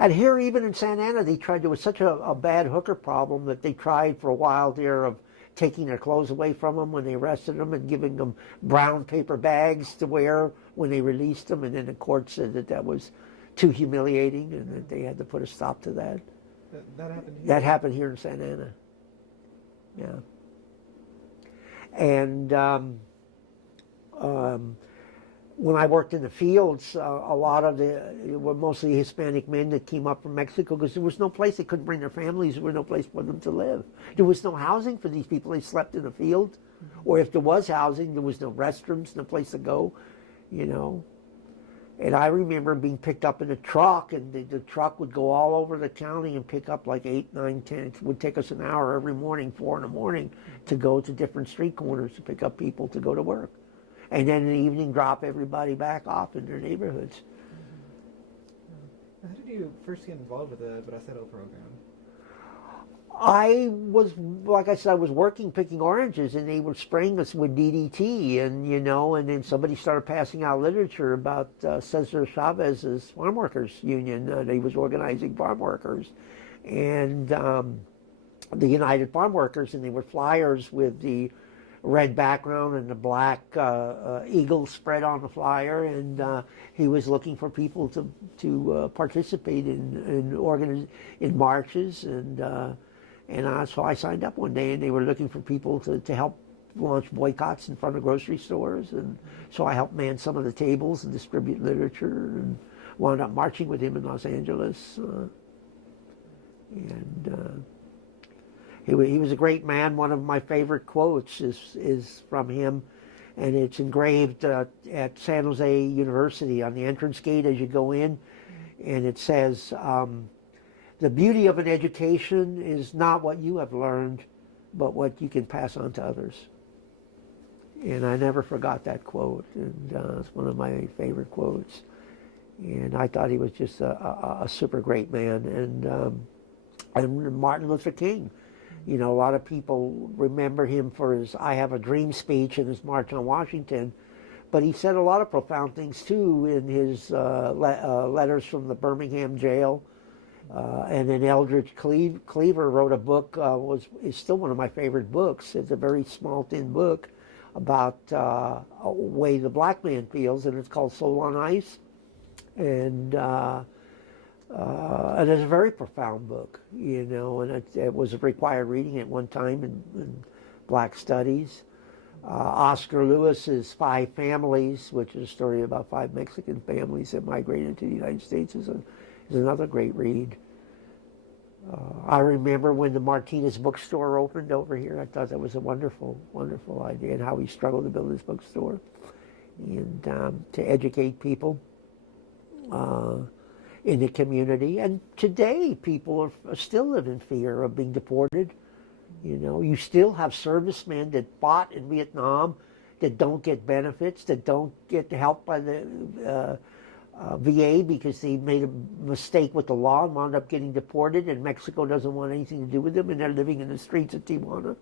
And here, even in Santa Ana, there was such a bad hooker problem that they tried for a while there of taking their clothes away from them when they arrested them and giving them brown paper bags to wear when they released them. And then the court said that was too humiliating and that they had to put a stop to that. That happened here? That happened here in Santa Ana. Yeah. And when I worked in the fields, a lot of it were mostly Hispanic men that came up from Mexico because there was no place they couldn't bring their families. There was no place for them to live. There was no housing for these people. They slept in the field, or if there was housing, there was no restrooms, no place to go, you know. And I remember being picked up in a truck, and the truck would go all over the county and pick up like 8, 9, 10. It would take us an hour every morning, 4 in the morning, to go to different street corners to pick up people to go to work. And then in the evening, drop everybody back off in their neighborhoods. How did you first get involved with the Bracero program? I was, like I said, I was working picking oranges, and they were spraying us with DDT, and you know, and then somebody started passing out literature about Cesar Chavez's Farm Workers Union. He was organizing farm workers, and the United Farm Workers, and they were flyers with the red background and the black eagle spread on the flyer, and he was looking for people to participate in marches, and so I signed up one day, and they were looking for people to help launch boycotts in front of grocery stores, and so I helped man some of the tables and distribute literature, and wound up marching with him in Los Angeles, and he was a great man. One of my favorite quotes is from him, and it's engraved at San Jose University on the entrance gate as you go in, and it says, "The beauty of an education is not what you have learned, but what you can pass on to others." And I never forgot that quote, and it's one of my favorite quotes. And I thought he was just a super great man. And Martin Luther King. You know, a lot of people remember him for his "I Have a Dream" speech and his March on Washington, but he said a lot of profound things too in his letters from the Birmingham jail. And then Eldridge Cleaver wrote a book, is still one of my favorite books. It's a very small, thin book about a way the black man feels, and it's called Soul on Ice. And it's a very profound book, you know, and it was required reading at one time in black studies. Oscar Lewis's Five Families, which is a story about 5 Mexican families that migrated to the United States, is another great read. I remember when the Martinez bookstore opened over here. I thought that was a wonderful, wonderful idea, and how he struggled to build his bookstore and to educate people in the community. And today, people still live in fear of being deported. You know, you still have servicemen that fought in Vietnam that don't get benefits, that don't get help by the VA because they made a mistake with the law and wound up getting deported, and Mexico doesn't want anything to do with them, and they're living in the streets of Tijuana.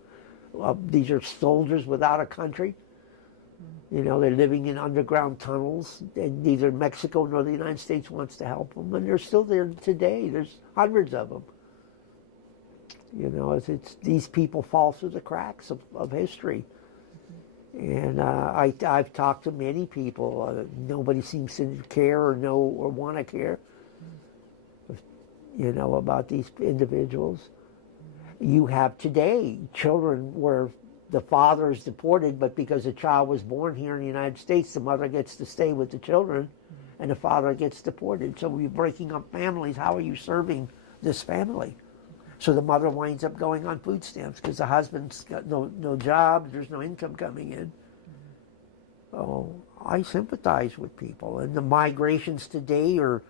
These are soldiers without a country. You know, they're living in underground tunnels, and neither Mexico nor the United States wants to help them, and they're still there today. There's hundreds of them. You know, it's these people fall through the cracks of history. And I've talked to many people. Nobody seems to care or know or want to care, you know, about these individuals. You have today children where the father is deported, but because a child was born here in the United States, the mother gets to stay with the children, and the father gets deported. So we're breaking up families. How are you serving this family? So the mother winds up going on food stamps because the husband's got no job, there's no income coming in. So I sympathize with people. And the migrations today are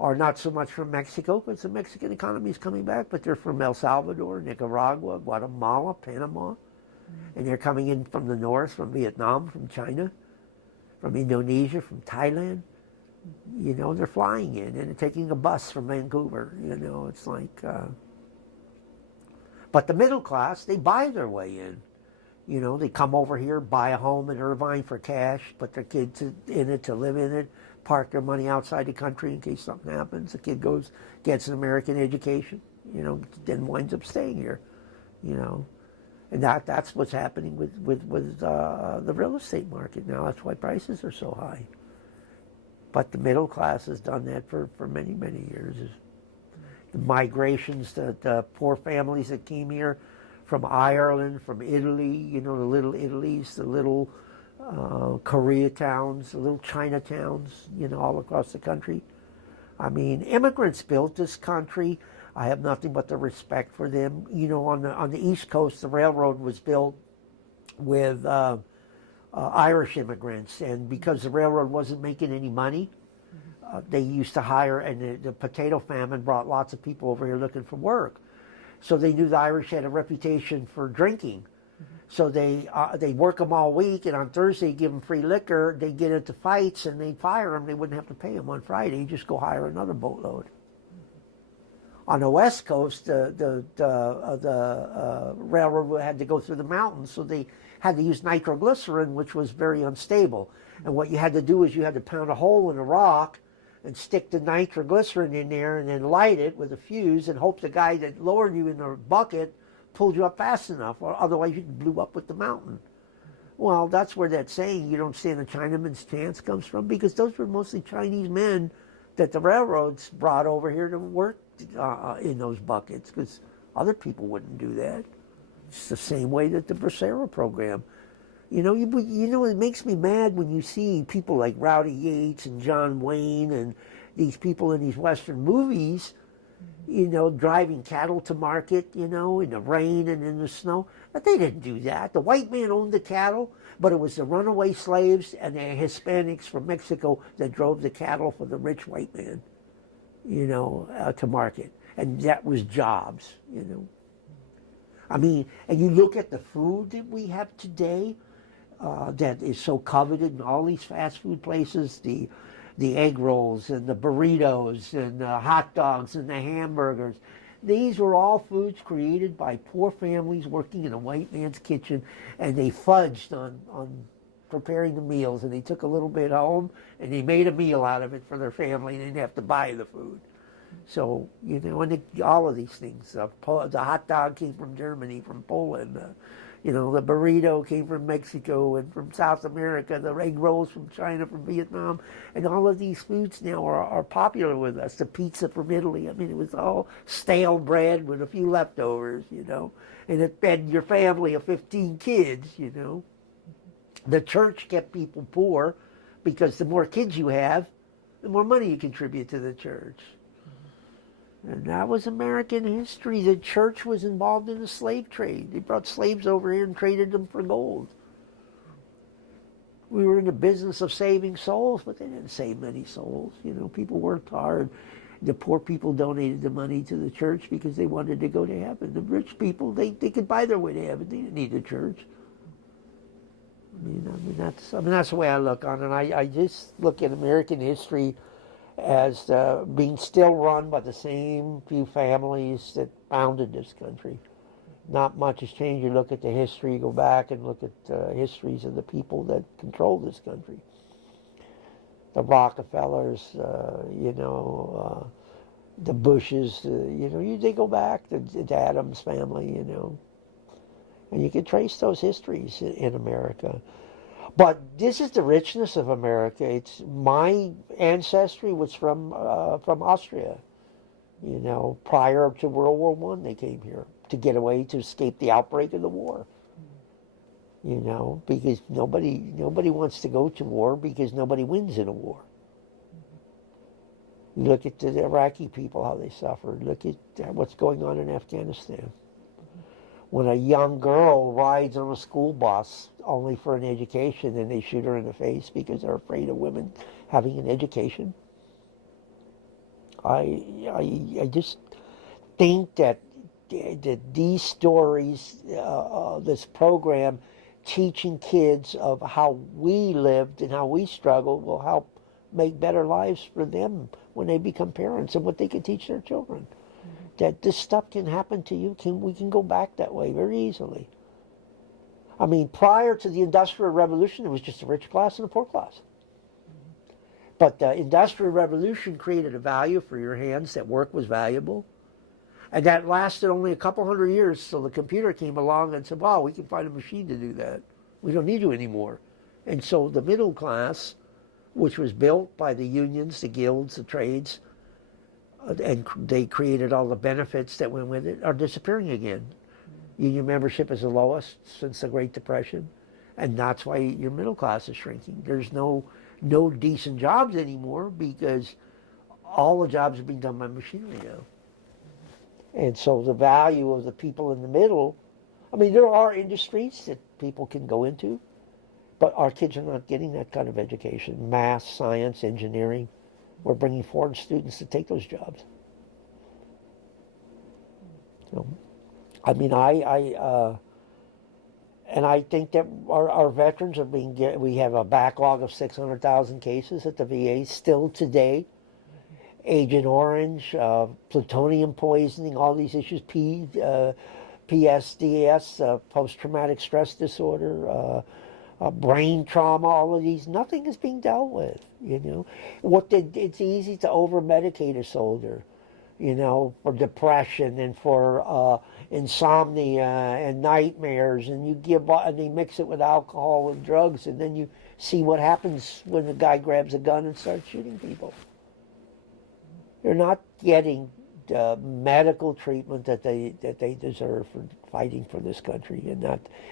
not so much from Mexico, because the Mexican economy is coming back, but they're from El Salvador, Nicaragua, Guatemala, Panama. And they're coming in from the north, from Vietnam, from China, from Indonesia, from Thailand. You know, they're flying in and they're taking a bus from Vancouver. You know, it's like... But the middle class, they buy their way in. You know, they come over here, buy a home in Irvine for cash, put their kids in it to live in it, park their money outside the country in case something happens. The kid goes, gets an American education, you know, then winds up staying here, you know. And that's what's happening with the real estate market now. That's why prices are so high. But the middle class has done that for many, many years. The migrations, the poor families that came here from Ireland, from Italy, you know, the little Italies, the little Koreatowns, little Chinatowns, all across the country. I mean, immigrants built this country. I have nothing but the respect for them. On the East Coast, the railroad was built with Irish immigrants, and because the railroad wasn't making any money, they used to hire, and the potato famine brought lots of people over here looking for work. So they knew the Irish had a reputation for drinking. So they'd work them all week, and on Thursday give them free liquor. They'd get into fights, and they'd fire them. They wouldn't have to pay them on Friday. Just go hire another boatload. On the West Coast, the railroad had to go through the mountains, so they had to use nitroglycerin, which was very unstable. And what you had to do is you had to pound a hole in a rock and stick the nitroglycerin in there and then light it with a fuse and hope the guy that lowered you in the bucket pulled you up fast enough, or otherwise you blew up with the mountain. Well, that's where that saying, "you don't stand a Chinaman's chance," comes from, because those were mostly Chinese men that the railroads brought over here to work in those buckets, because other people wouldn't do that. It's the same way that the Bracero program. It makes me mad when you see people like Rowdy Yates and John Wayne and these people in these Western movies, driving cattle to market, in the rain and in the snow. But they didn't do that. The white man owned the cattle, but it was the runaway slaves and the Hispanics from Mexico that drove the cattle for the rich white man, to market. And that was jobs, I mean, and you look at the food that we have today, that is so coveted in all these fast food places, the egg rolls and the burritos and the hot dogs and the hamburgers. These were all foods created by poor families working in a white man's kitchen, and they fudged on preparing the meals, and they took a little bit home and they made a meal out of it for their family, and they didn't have to buy the food. So, and all of these things, the hot dog came from Germany, from Poland, the burrito came from Mexico and from South America, the egg rolls from China, from Vietnam, and all of these foods now are popular with us. The pizza from Italy, I mean, it was all stale bread with a few leftovers, and it fed your family of 15 kids, The church kept people poor because the more kids you have, the more money you contribute to the church. And that was American history. The church was involved in the slave trade. They brought slaves over here and traded them for gold. We were in the business of saving souls, but they didn't save many souls. People worked hard. The poor people donated the money to the church because they wanted to go to heaven. The rich people, they could buy their way to heaven. They didn't need the church. That's the way I look on it. I just look at American history as being still run by the same few families that founded this country. Not much has changed. You look at the history, you go back and look at histories of the people that control this country. The Rockefellers, the Bushes, they go back to the Adams family, And you can trace those histories in America. But this is the richness of America. It's my ancestry was from Austria. Prior to World War I, they came here to get away, to escape the outbreak of the war. Because nobody wants to go to war because nobody wins in a war. Look at the Iraqi people, how they suffered. Look at what's going on in Afghanistan. When a young girl rides on a school bus only for an education and they shoot her in the face because they're afraid of women having an education. I just think that these stories, this program, teaching kids of how we lived and how we struggled will help make better lives for them when they become parents, and what they can teach their children. That this stuff can happen to you. We can go back that way very easily. I mean, prior to the Industrial Revolution, it was just the rich class and the poor class. But the Industrial Revolution created a value for your hands, that work was valuable. And that lasted only a couple hundred years, so the computer came along and said, wow, we can find a machine to do that. We don't need you anymore. And so the middle class, which was built by the unions, the guilds, the trades, and they created all the benefits that went with it, are disappearing again. Union membership is the lowest since the Great Depression. And that's why your middle class is shrinking. There's no decent jobs anymore because all the jobs are being done by machinery now. And so the value of the people in the middle, I mean, there are industries that people can go into, but our kids are not getting that kind of education. Math, science, engineering. We're bringing foreign students to take those jobs. So, I mean, and I think that our veterans are we have a backlog of 600,000 cases at the VA still today. Agent Orange, plutonium poisoning, all these issues, PSDS, post-traumatic stress disorder, brain trauma, all of these, nothing is being dealt with, you know. It's easy to over-medicate a soldier, you know, for depression and for insomnia and nightmares, and they mix it with alcohol and drugs, and then you see what happens when the guy grabs a gun and starts shooting people. They're not getting the medical treatment that they deserve for fighting for this country, and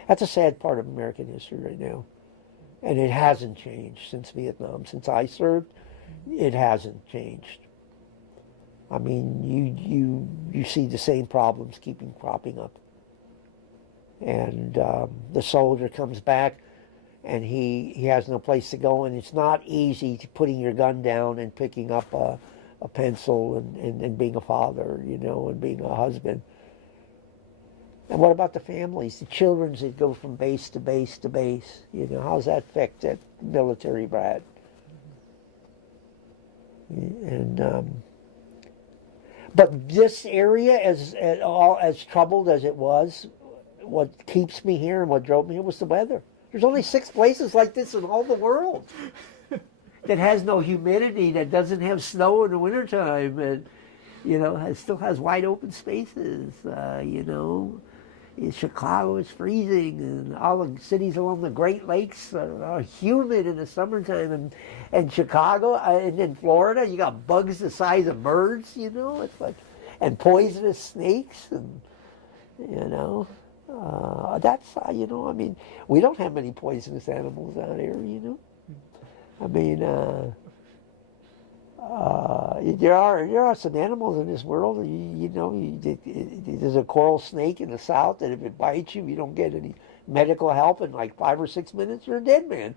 that's a sad part of American history right now. And it hasn't changed since Vietnam. Since I served, it hasn't changed. I mean, you see the same problems keeping cropping up. And the soldier comes back, and he has no place to go, and it's not easy to putting your gun down and picking up a pencil and being a father, you know, and being a husband. And what about the families, the children that go from base to base to base? You know, how's that affect that military brat? And but this area, as troubled as it was, what keeps me here and what drove me here was the weather. There's only 6 places like this in all the world that has no humidity, that doesn't have snow in the wintertime, and, you know, it still has wide open spaces, you know. Chicago is freezing, and all the cities along the Great Lakes are humid in the summertime, and Chicago, and in Florida, you got bugs the size of birds, you know, it's like, and poisonous snakes, and, you know, that's, you know, I mean, we don't have many poisonous animals out here, you know. I mean, there are some animals in this world. You know, there's a coral snake in the south that if it bites you, you don't get any medical help in like 5 or 6 minutes. You're a dead man.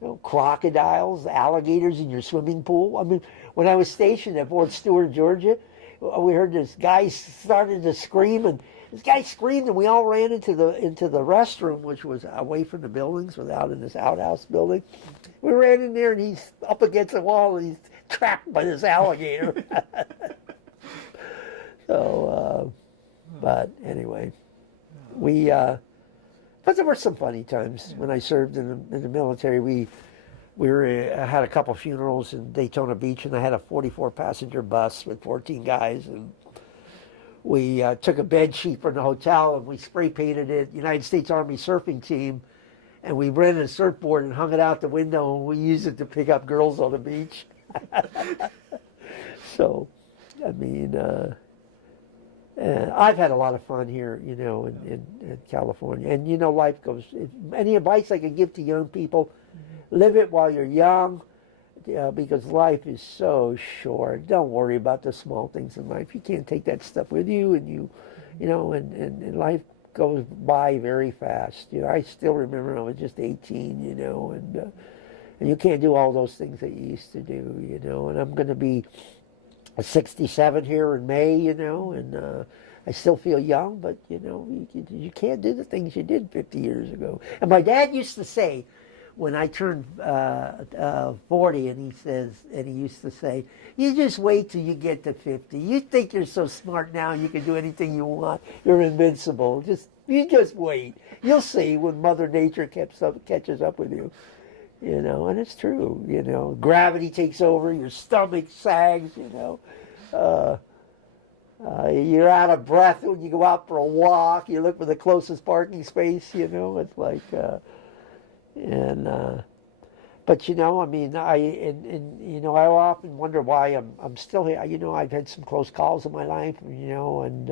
You know, crocodiles, alligators in your swimming pool. I mean, when I was stationed at Fort Stewart, Georgia, we heard this guy started to scream, and this guy screamed, and we all ran into the restroom, which was away from the buildings, without in this outhouse building. We ran in there, and he's up against the wall, and he's trapped by this alligator. So, but anyway, but there were some funny times when I served in the military. We had a couple funerals in Daytona Beach, and I had a 44-passenger bus with 14 guys, and we took a bed sheet from the hotel, and we spray painted it United States Army Surfing Team, and we rented a surfboard and hung it out the window, and we used it to pick up girls on the beach. So, I mean, I've had a lot of fun here, you know, in California. And, you know, life goes, any advice I could give to young people, live it while you're young, because life is so short. Don't worry about the small things in life. You can't take that stuff with you, and you know, and life goes by very fast. You know, I still remember I was just 18, you know, and you can't do all those things that you used to do, you know. And I'm going to be 67 here in May, you know, and I still feel young, but, you know, you can't do the things you did 50 years ago. And my dad used to say, when I turned 40, and he used to say, you just wait till you get to 50. You think you're so smart now, you can do anything you want. You're invincible. You just wait. You'll see when Mother Nature catches up with you. You know, and it's true, you know. Gravity takes over, your stomach sags, you know. You're out of breath when you go out for a walk. You look for the closest parking space, you know. It's like, but, you know, I mean, you know, I often wonder why I'm still here. You know, I've had some close calls in my life, you know, and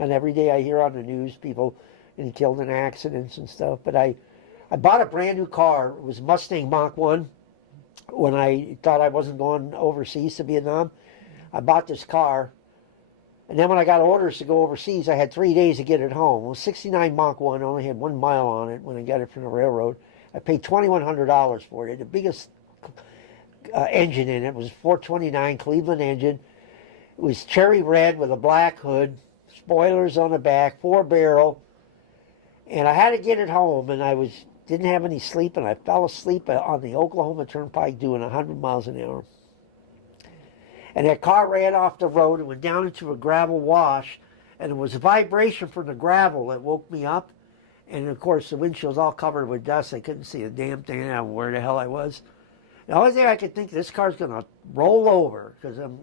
every day I hear on the news people getting killed in accidents and stuff, but I I bought a brand new car. It was Mustang Mach 1 when I thought I wasn't going overseas to Vietnam. I bought this car. And then when I got orders to go overseas, I had 3 days to get it home. It was 69 Mach 1, only had 1 mile on it when I got it from the railroad. I paid $2,100 for it. The biggest engine in it was 429 Cleveland engine. It was cherry red with a black hood, spoilers on the back, 4-barrel. And I had to get it home, and didn't have any sleep, and I fell asleep on the Oklahoma Turnpike doing 100 miles an hour. And that car ran off the road and went down into a gravel wash, and it was a vibration from the gravel that woke me up. And of course, the windshield's all covered with dust. I couldn't see a damn thing. I don't know where the hell I was. The only thing I could think, this car's going to roll over because I'm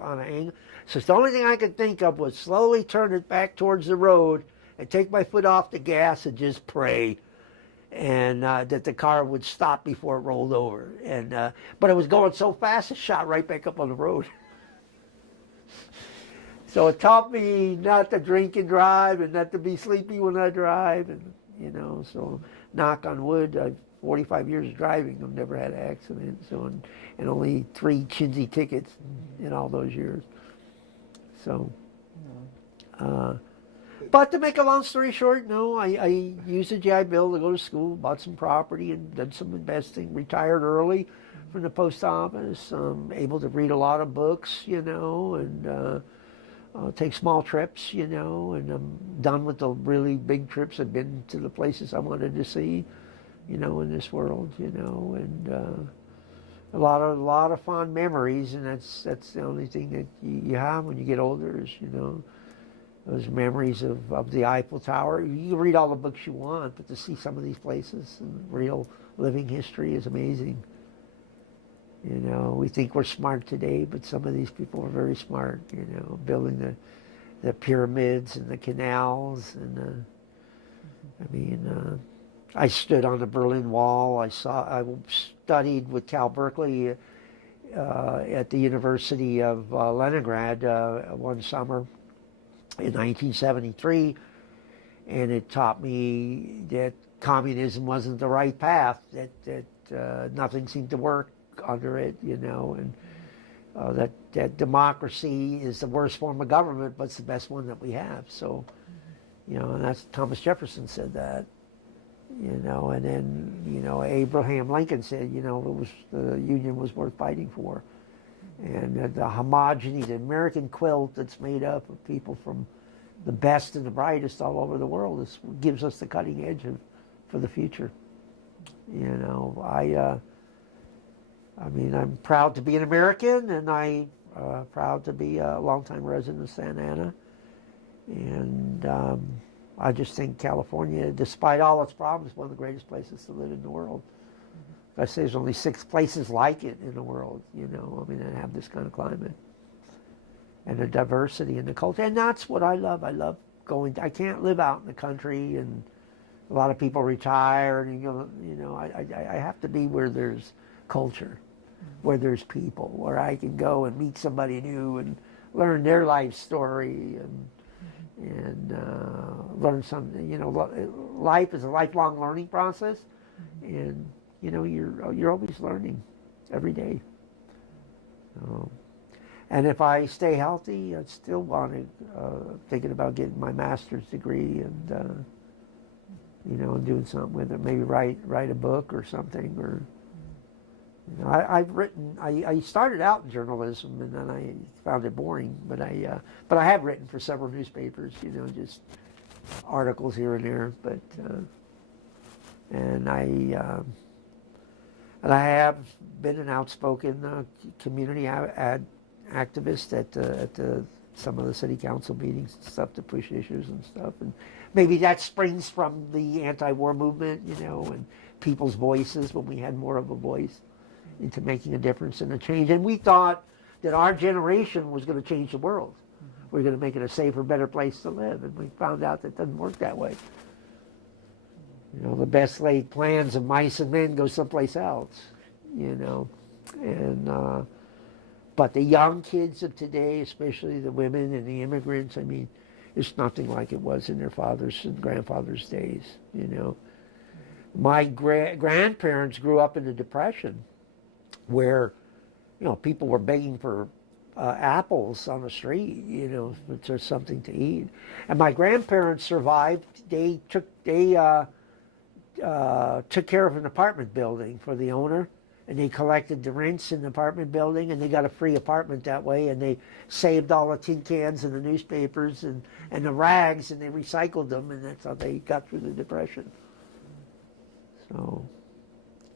on an angle. So the only thing I could think of was slowly turn it back towards the road and take my foot off the gas and just pray, and that the car would stop before it rolled over. And but it was going so fast, it shot right back up on the road. So it taught me not to drink and drive, and not to be sleepy when I drive, and so knock on wood, 45 years of driving, I've never had an accident. So and only 3 chintzy tickets in all those years. So, but to make a long story short, no, I used the GI Bill to go to school, bought some property, and did some investing. Retired early from the post office. Able to read a lot of books, and take small trips, and I'm done with the really big trips. I've been to the places I wanted to see, in this world, and a lot of fond memories, and that's the only thing that you have when you get older is, those memories of the Eiffel Tower. You can read all the books you want, but to see some of these places and real living history is amazing. We think we're smart today, but some of these people are very smart, building the pyramids and the canals. And I stood on the Berlin Wall. I studied with Cal Berkeley at the University of Leningrad one summer in 1973, and it taught me that communism wasn't the right path, that nothing seemed to work under it, and that democracy is the worst form of government, but it's the best one that we have. So, and that's Thomas Jefferson said that, and then Abraham Lincoln said, the Union was worth fighting for, and the homogeny, the American quilt that's made up of people from the best and the brightest all over the world gives us the cutting edge for the future. I'm proud to be an American, and I'm proud to be a longtime resident of Santa Ana. And I just think California, despite all its problems, is one of the greatest places to live in the world. I say there's only 6 places like it in the world, that have this kind of climate. And the diversity and the culture. And that's what I love. I love I can't live out in the country, and a lot of people retire, and I have to be where there's culture, where there's people, where I can go and meet somebody new and learn their life story and learn something. Life is a lifelong learning process, and you're always learning every day. And if I stay healthy, I still want to thinking about getting my master's degree and and doing something with it. Maybe write a book or something. Or I've written. I started out in journalism, and then I found it boring. But I have written for several newspapers. Just articles here and there. But and I have been an outspoken community activist at some of the city council meetings and stuff to push issues and stuff. And maybe that springs from the anti-war movement, and people's voices when we had more of a voice into making a difference and a change. And we thought that our generation was going to change the world. We were going to make it a safer, better place to live. And we found out that it doesn't work that way. The best laid plans of mice and men go someplace else, and but the young kids of today, especially the women and the immigrants, it's nothing like it was in their fathers' and grandfathers' days, My grandparents grew up in the Depression, where, people were begging for apples on the street, if there's something to eat. And my grandparents survived. They took care of an apartment building for the owner, and they collected the rents in the apartment building, and they got a free apartment that way, and they saved all the tin cans and the newspapers and the rags, and they recycled them, and that's how they got through the Depression. So,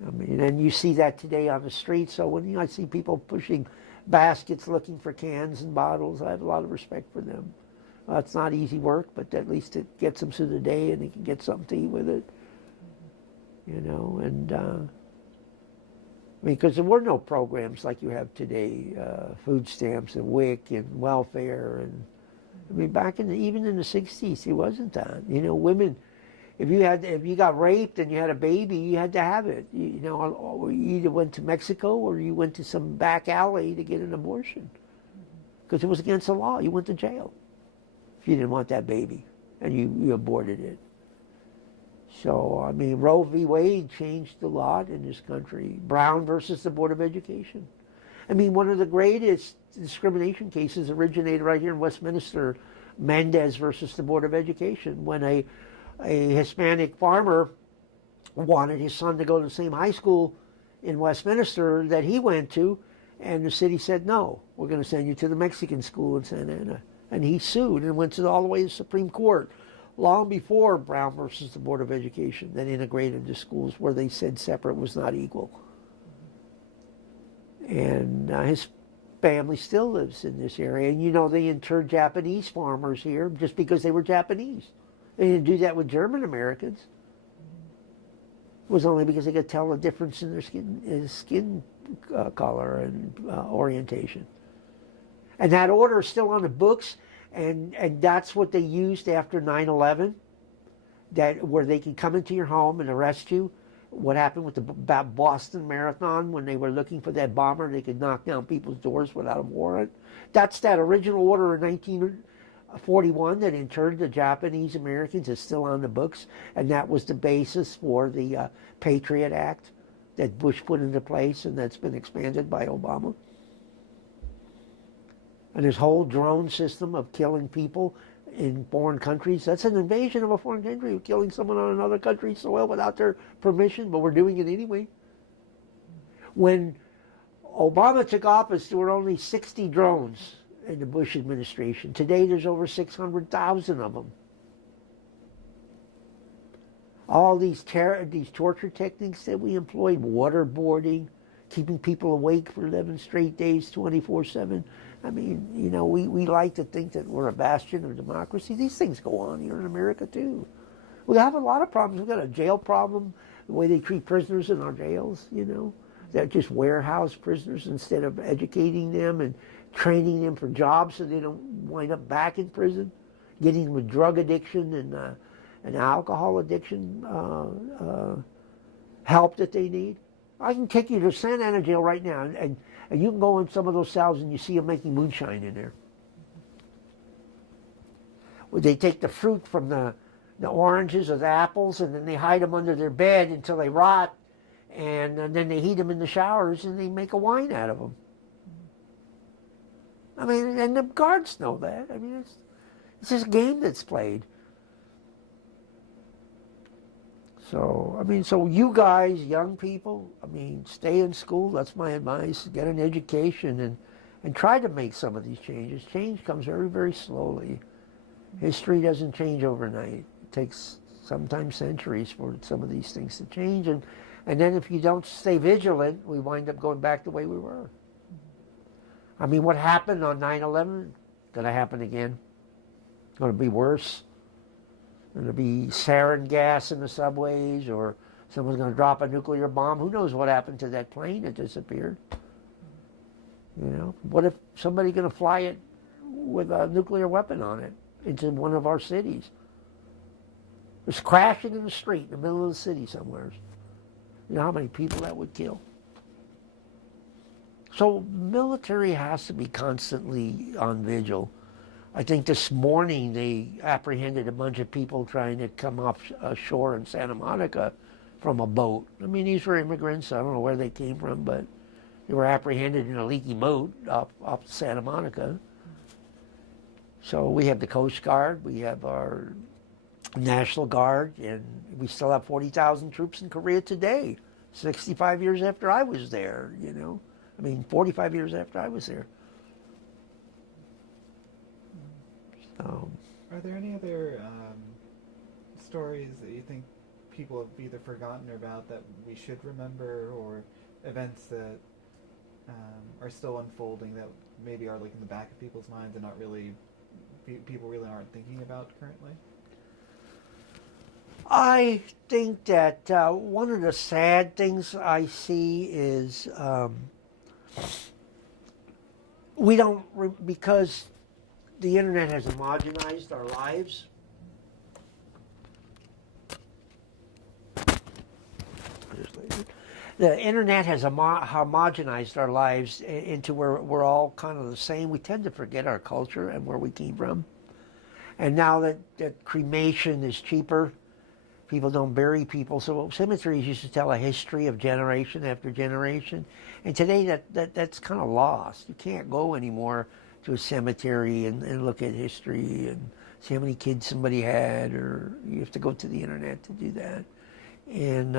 I mean, and you see that today on the street. So when I see people pushing baskets looking for cans and bottles, I have a lot of respect for them. It's not easy work, but at least it gets them through the day, and they can get something to eat with it. And because there were no programs like you have today, food stamps and WIC and welfare, and I mean back even in the '60s, it wasn't that. Women, if you got raped and you had a baby, you had to have it. You either went to Mexico or you went to some back alley to get an abortion, because it was against the law. You went to jail if you didn't want that baby, and you aborted it. So, I mean, Roe v. Wade changed a lot in this country. Brown versus the Board of Education. I mean, one of the greatest discrimination cases originated right here in Westminster, Mendez versus the Board of Education, when a Hispanic farmer wanted his son to go to the same high school in Westminster that he went to, and the city said, no, we're going to send you to the Mexican school in Santa Ana. And he sued and went all the way to the Supreme Court, long before Brown versus the Board of Education, that integrated the schools where they said separate was not equal. And his family still lives in this area. And they interred Japanese farmers here just because they were Japanese. They didn't do that with German Americans. It was only because they could tell the difference in their skin color and orientation. And that order is still on the books. And that's what they used after 9/11, where they can come into your home and arrest you. What happened with the Boston Marathon, when they were looking for that bomber, they could knock down people's doors without a warrant. That's that original order in 1941 that interred the Japanese Americans is still on the books, and that was the basis for the Patriot Act that Bush put into place, and that's been expanded by Obama. And his whole drone system of killing people in foreign countries, that's an invasion of a foreign country, killing someone on another country's soil without their permission, but we're doing it anyway. When Obama took office, there were only 60 drones in the Bush administration. Today, there's over 600,000 of them. All these torture techniques that we employed, waterboarding, keeping people awake for 11 straight days, 24/7. I mean, we like to think that we're a bastion of democracy. These things go on here in America, too. We have a lot of problems. We've got a jail problem, the way they treat prisoners in our jails, They're just warehouse prisoners instead of educating them and training them for jobs so they don't wind up back in prison, getting them with drug addiction and alcohol addiction help that they need. I can take you to Santa Ana jail right now, and you can go in some of those cells and you see them making moonshine in there. Where they take the fruit from the oranges or the apples, and then they hide them under their bed until they rot, and then they heat them in the showers and they make a wine out of them. I mean, and the guards know that. I mean, it's just a game that's played. So, I mean, so you guys, young people, I mean, stay in school. That's my advice. Get an education and try to make some of these changes. Change comes very, very slowly. History doesn't change overnight. It takes sometimes centuries for some of these things to change. And then if you don't stay vigilant, we wind up going back the way we were. I mean, what happened on 9/11 going to happen again. Going to be worse. Going to be sarin gas in the subways, or someone's going to drop a nuclear bomb. Who knows what happened to that plane that disappeared? What if somebody's going to fly it with a nuclear weapon on it into one of our cities? It's crashing in the street in the middle of the city somewhere. You know how many people that would kill? So military has to be constantly on vigil. I think this morning they apprehended a bunch of people trying to come off shore in Santa Monica from a boat. I mean, these were immigrants. I don't know where they came from, but they were apprehended in a leaky boat off Santa Monica. So we have the Coast Guard, we have our National Guard, and we still have 40,000 troops in Korea today, 65 years after I was there, you know. I mean, 45 years after I was there. So, are there any other stories that you think people have either forgotten about that we should remember, or events that are still unfolding that maybe are like in the back of people's minds and not really people really aren't thinking about currently? I think that one of the sad things I see is we don't, because the internet has homogenized our lives. The internet has homogenized our lives into where we're all kind of the same. We tend to forget our culture and where we came from. And now that cremation is cheaper, people don't bury people. So cemeteries used to tell a history of generation after generation. And today that's kind of lost. You can't go anymore to a cemetery and look at history and see how many kids somebody had, or you have to go to the internet to do that. And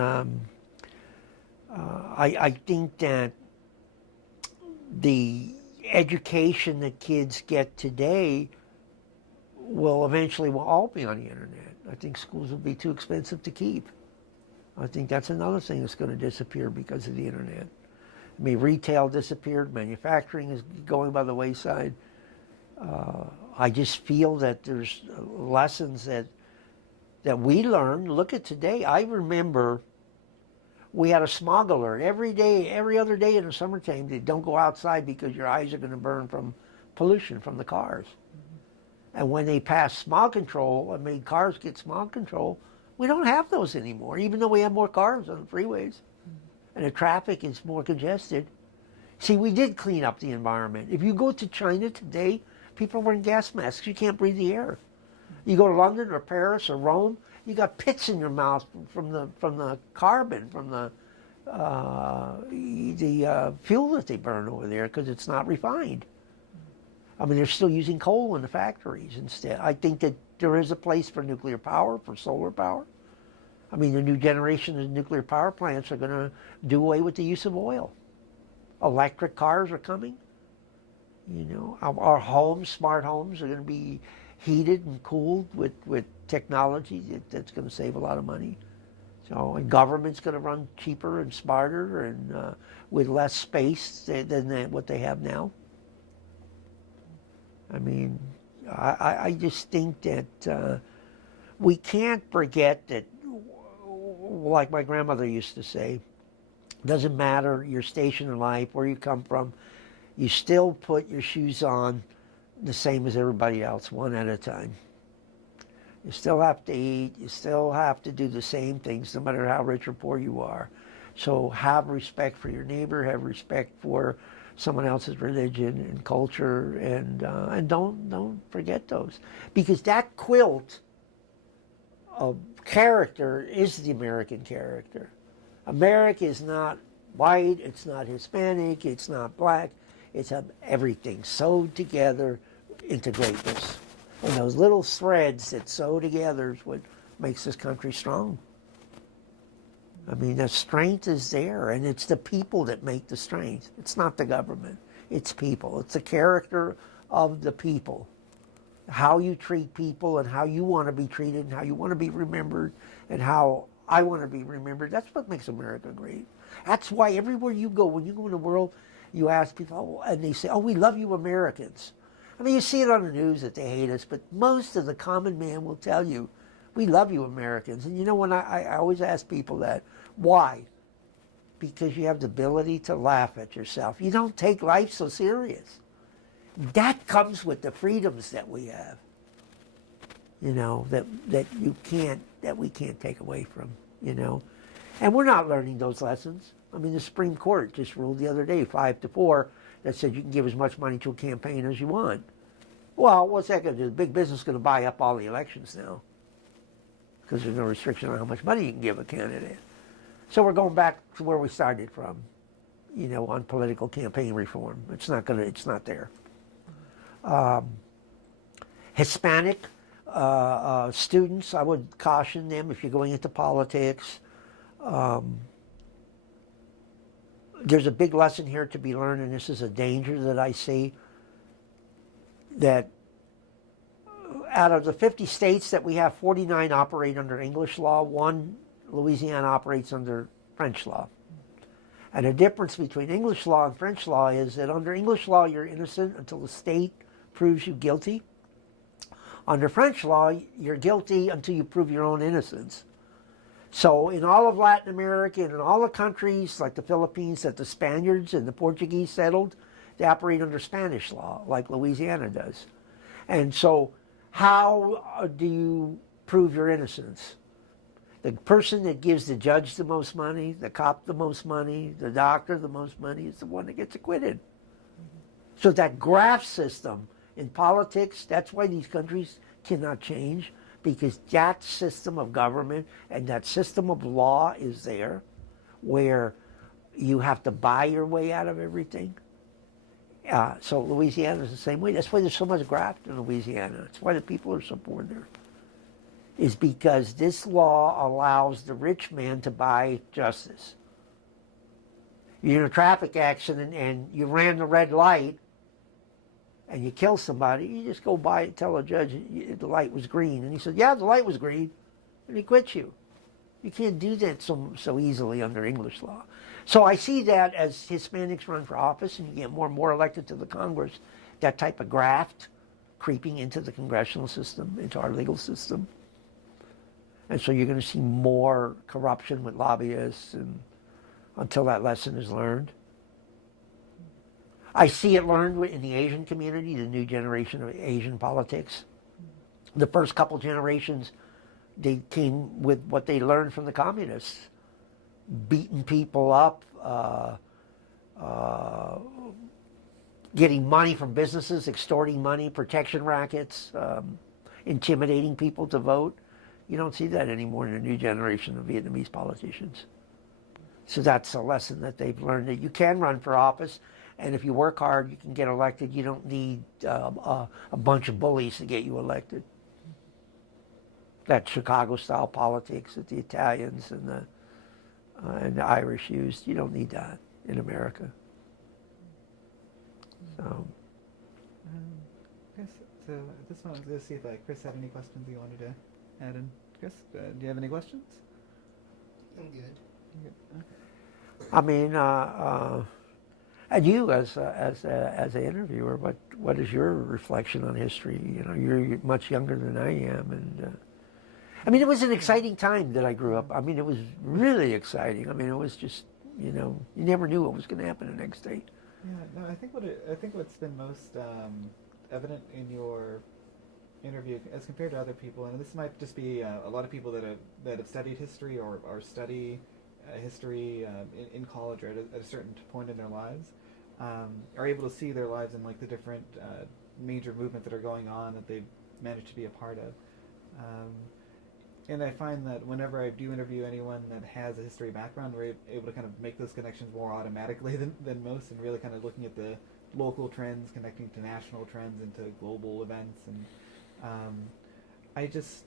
I think that the education that kids get today will eventually all be on the internet. I think schools will be too expensive to keep. I think that's another thing that's going to disappear because of the internet. I mean, retail disappeared, manufacturing is going by the wayside. I just feel that there's lessons that we learned. Look at today. I remember we had a smog alert every day, every other day in the summertime. They don't go outside because your eyes are going to burn from pollution from the cars. Mm-hmm. And when they passed smog control and made cars get smog control, we don't have those anymore, even though we have more cars on the freeways. Mm-hmm. And the traffic is more congested. See, we did clean up the environment. If you go to China today, people are wearing gas masks. You can't breathe the air. You go to London or Paris or Rome, you got pits in your mouth from the carbon, from the fuel that they burn over there because it's not refined. I mean, they're still using coal in the factories instead. I think that there is a place for nuclear power, for solar power. I mean, the new generation of nuclear power plants are going to do away with the use of oil. Electric cars are coming. You know, our homes, smart homes, are going to be heated and cooled with technology that's going to save a lot of money. So, and government's going to run cheaper and smarter and with less space than what they have now. I mean, I just think that we can't forget that, like my grandmother used to say, doesn't matter your station in life, where you come from, you still put your shoes on the same as everybody else, one at a time. You still have to eat, you still have to do the same things, no matter how rich or poor you are. So have respect for your neighbor, have respect for someone else's religion and culture, and don't forget those. Because that quilt of character is the American character. America is not white, it's not Hispanic, it's not black, it's everything sewed together into greatness. And those little threads that sew together is what makes this country strong. I mean, the strength is there, and it's the people that make the strength. It's not the government. It's people. It's the character of the people. How you treat people and how you want to be treated and how you want to be remembered and how I want to be remembered. That's what makes America great. That's why everywhere you go, when you go in the world, you ask people, and they say, oh, we love you Americans. I mean, you see it on the news that they hate us, but most of the common man will tell you, we love you Americans. And you know, when I always ask people that, why? Because you have the ability to laugh at yourself. You don't take life so serious. That comes with the freedoms that we have, you know, that we can't take away from, you know. And we're not learning those lessons. I mean, the Supreme Court just ruled the other day, 5-4, that said you can give as much money to a campaign as you want. Well, what's that going to do? Big business is going to buy up all the elections now because there's no restriction on how much money you can give a candidate. So we're going back to where we started from, on political campaign reform. It's not there. Hispanic students, I would caution them if you're going into politics. There's a big lesson here to be learned, and this is a danger that I see, that out of the 50 states that we have, 49 operate under English law. Louisiana operates under French law. And the difference between English law and French law is that under English law, you're innocent until the state proves you guilty. Under French law, you're guilty until you prove your own innocence. So in all of Latin America and in all the countries like the Philippines that the Spaniards and the Portuguese settled, they operate under Spanish law, like Louisiana does. And so how do you prove your innocence? The person that gives the judge the most money, the cop the most money, the doctor the most money is the one that gets acquitted. So that graft system in politics, that's why these countries cannot change, because that system of government and that system of law is there, where you have to buy your way out of everything. So Louisiana is the same way. That's why there's so much graft in Louisiana. That's why the people are so poor there. Is because this law allows the rich man to buy justice. You're in a traffic accident and you ran the red light and you kill somebody, you just go by and tell a judge the light was green. And he said, yeah, the light was green. And he quits you. You can't do that so easily under English law. So I see that as Hispanics run for office and you get more and more elected to the Congress, that type of graft creeping into the congressional system, into our legal system. And so you're going to see more corruption with lobbyists and until that lesson is learned. I see it learned in the Asian community, the new generation of Asian politics. The first couple generations, they came with what they learned from the communists. Beating people up, getting money from businesses, extorting money, protection rackets, intimidating people to vote. You don't see that anymore in the new generation of Vietnamese politicians. So that's a lesson that they've learned, that you can run for office, and if you work hard, you can get elected. You don't need a bunch of bullies to get you elected. That Chicago-style politics that the Italians and the Irish used, you don't need that in America. So. I guess, so at this moment, let's see if Chris had any questions you wanted to add in. Chris, do you have any questions? I'm good. You're good. Okay. I mean, and you as an interviewer, what is your reflection on history? You're much younger than I am, and I mean, it was an exciting time that I grew up. I mean, it was really exciting. I mean, it was just, you never knew what was going to happen the next day. Yeah, no, I think what's been most evident in your interview as compared to other people, and this might just be a lot of people that have studied history or study history in college or at a certain point in their lives, are able to see their lives in like the different major movements that are going on that they've managed to be a part of. And I find that whenever I do interview anyone that has a history background, we're able to kind of make those connections more automatically than most, and really kind of looking at the local trends, connecting to national trends and to global events. And I just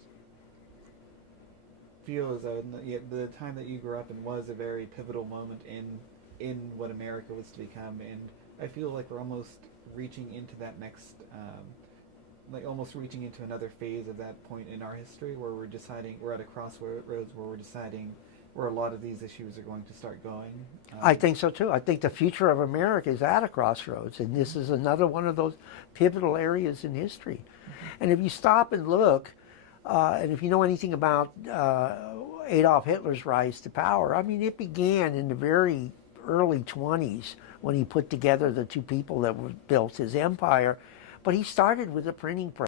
feel as though the time that you grew up in was a very pivotal moment in what America was to become, and I feel like we're almost reaching into that next almost reaching into another phase of that point in our history where we're at a crossroads where we're deciding where a lot of these issues are going to start going. I think so too. I think the future of America is at a crossroads, and this is another one of those pivotal areas in history. Mm-hmm. And if you stop and look, and if you know anything about Adolf Hitler's rise to power, I mean, it began in the very early 20s when he put together the two people that built his empire. But he started with a printing press.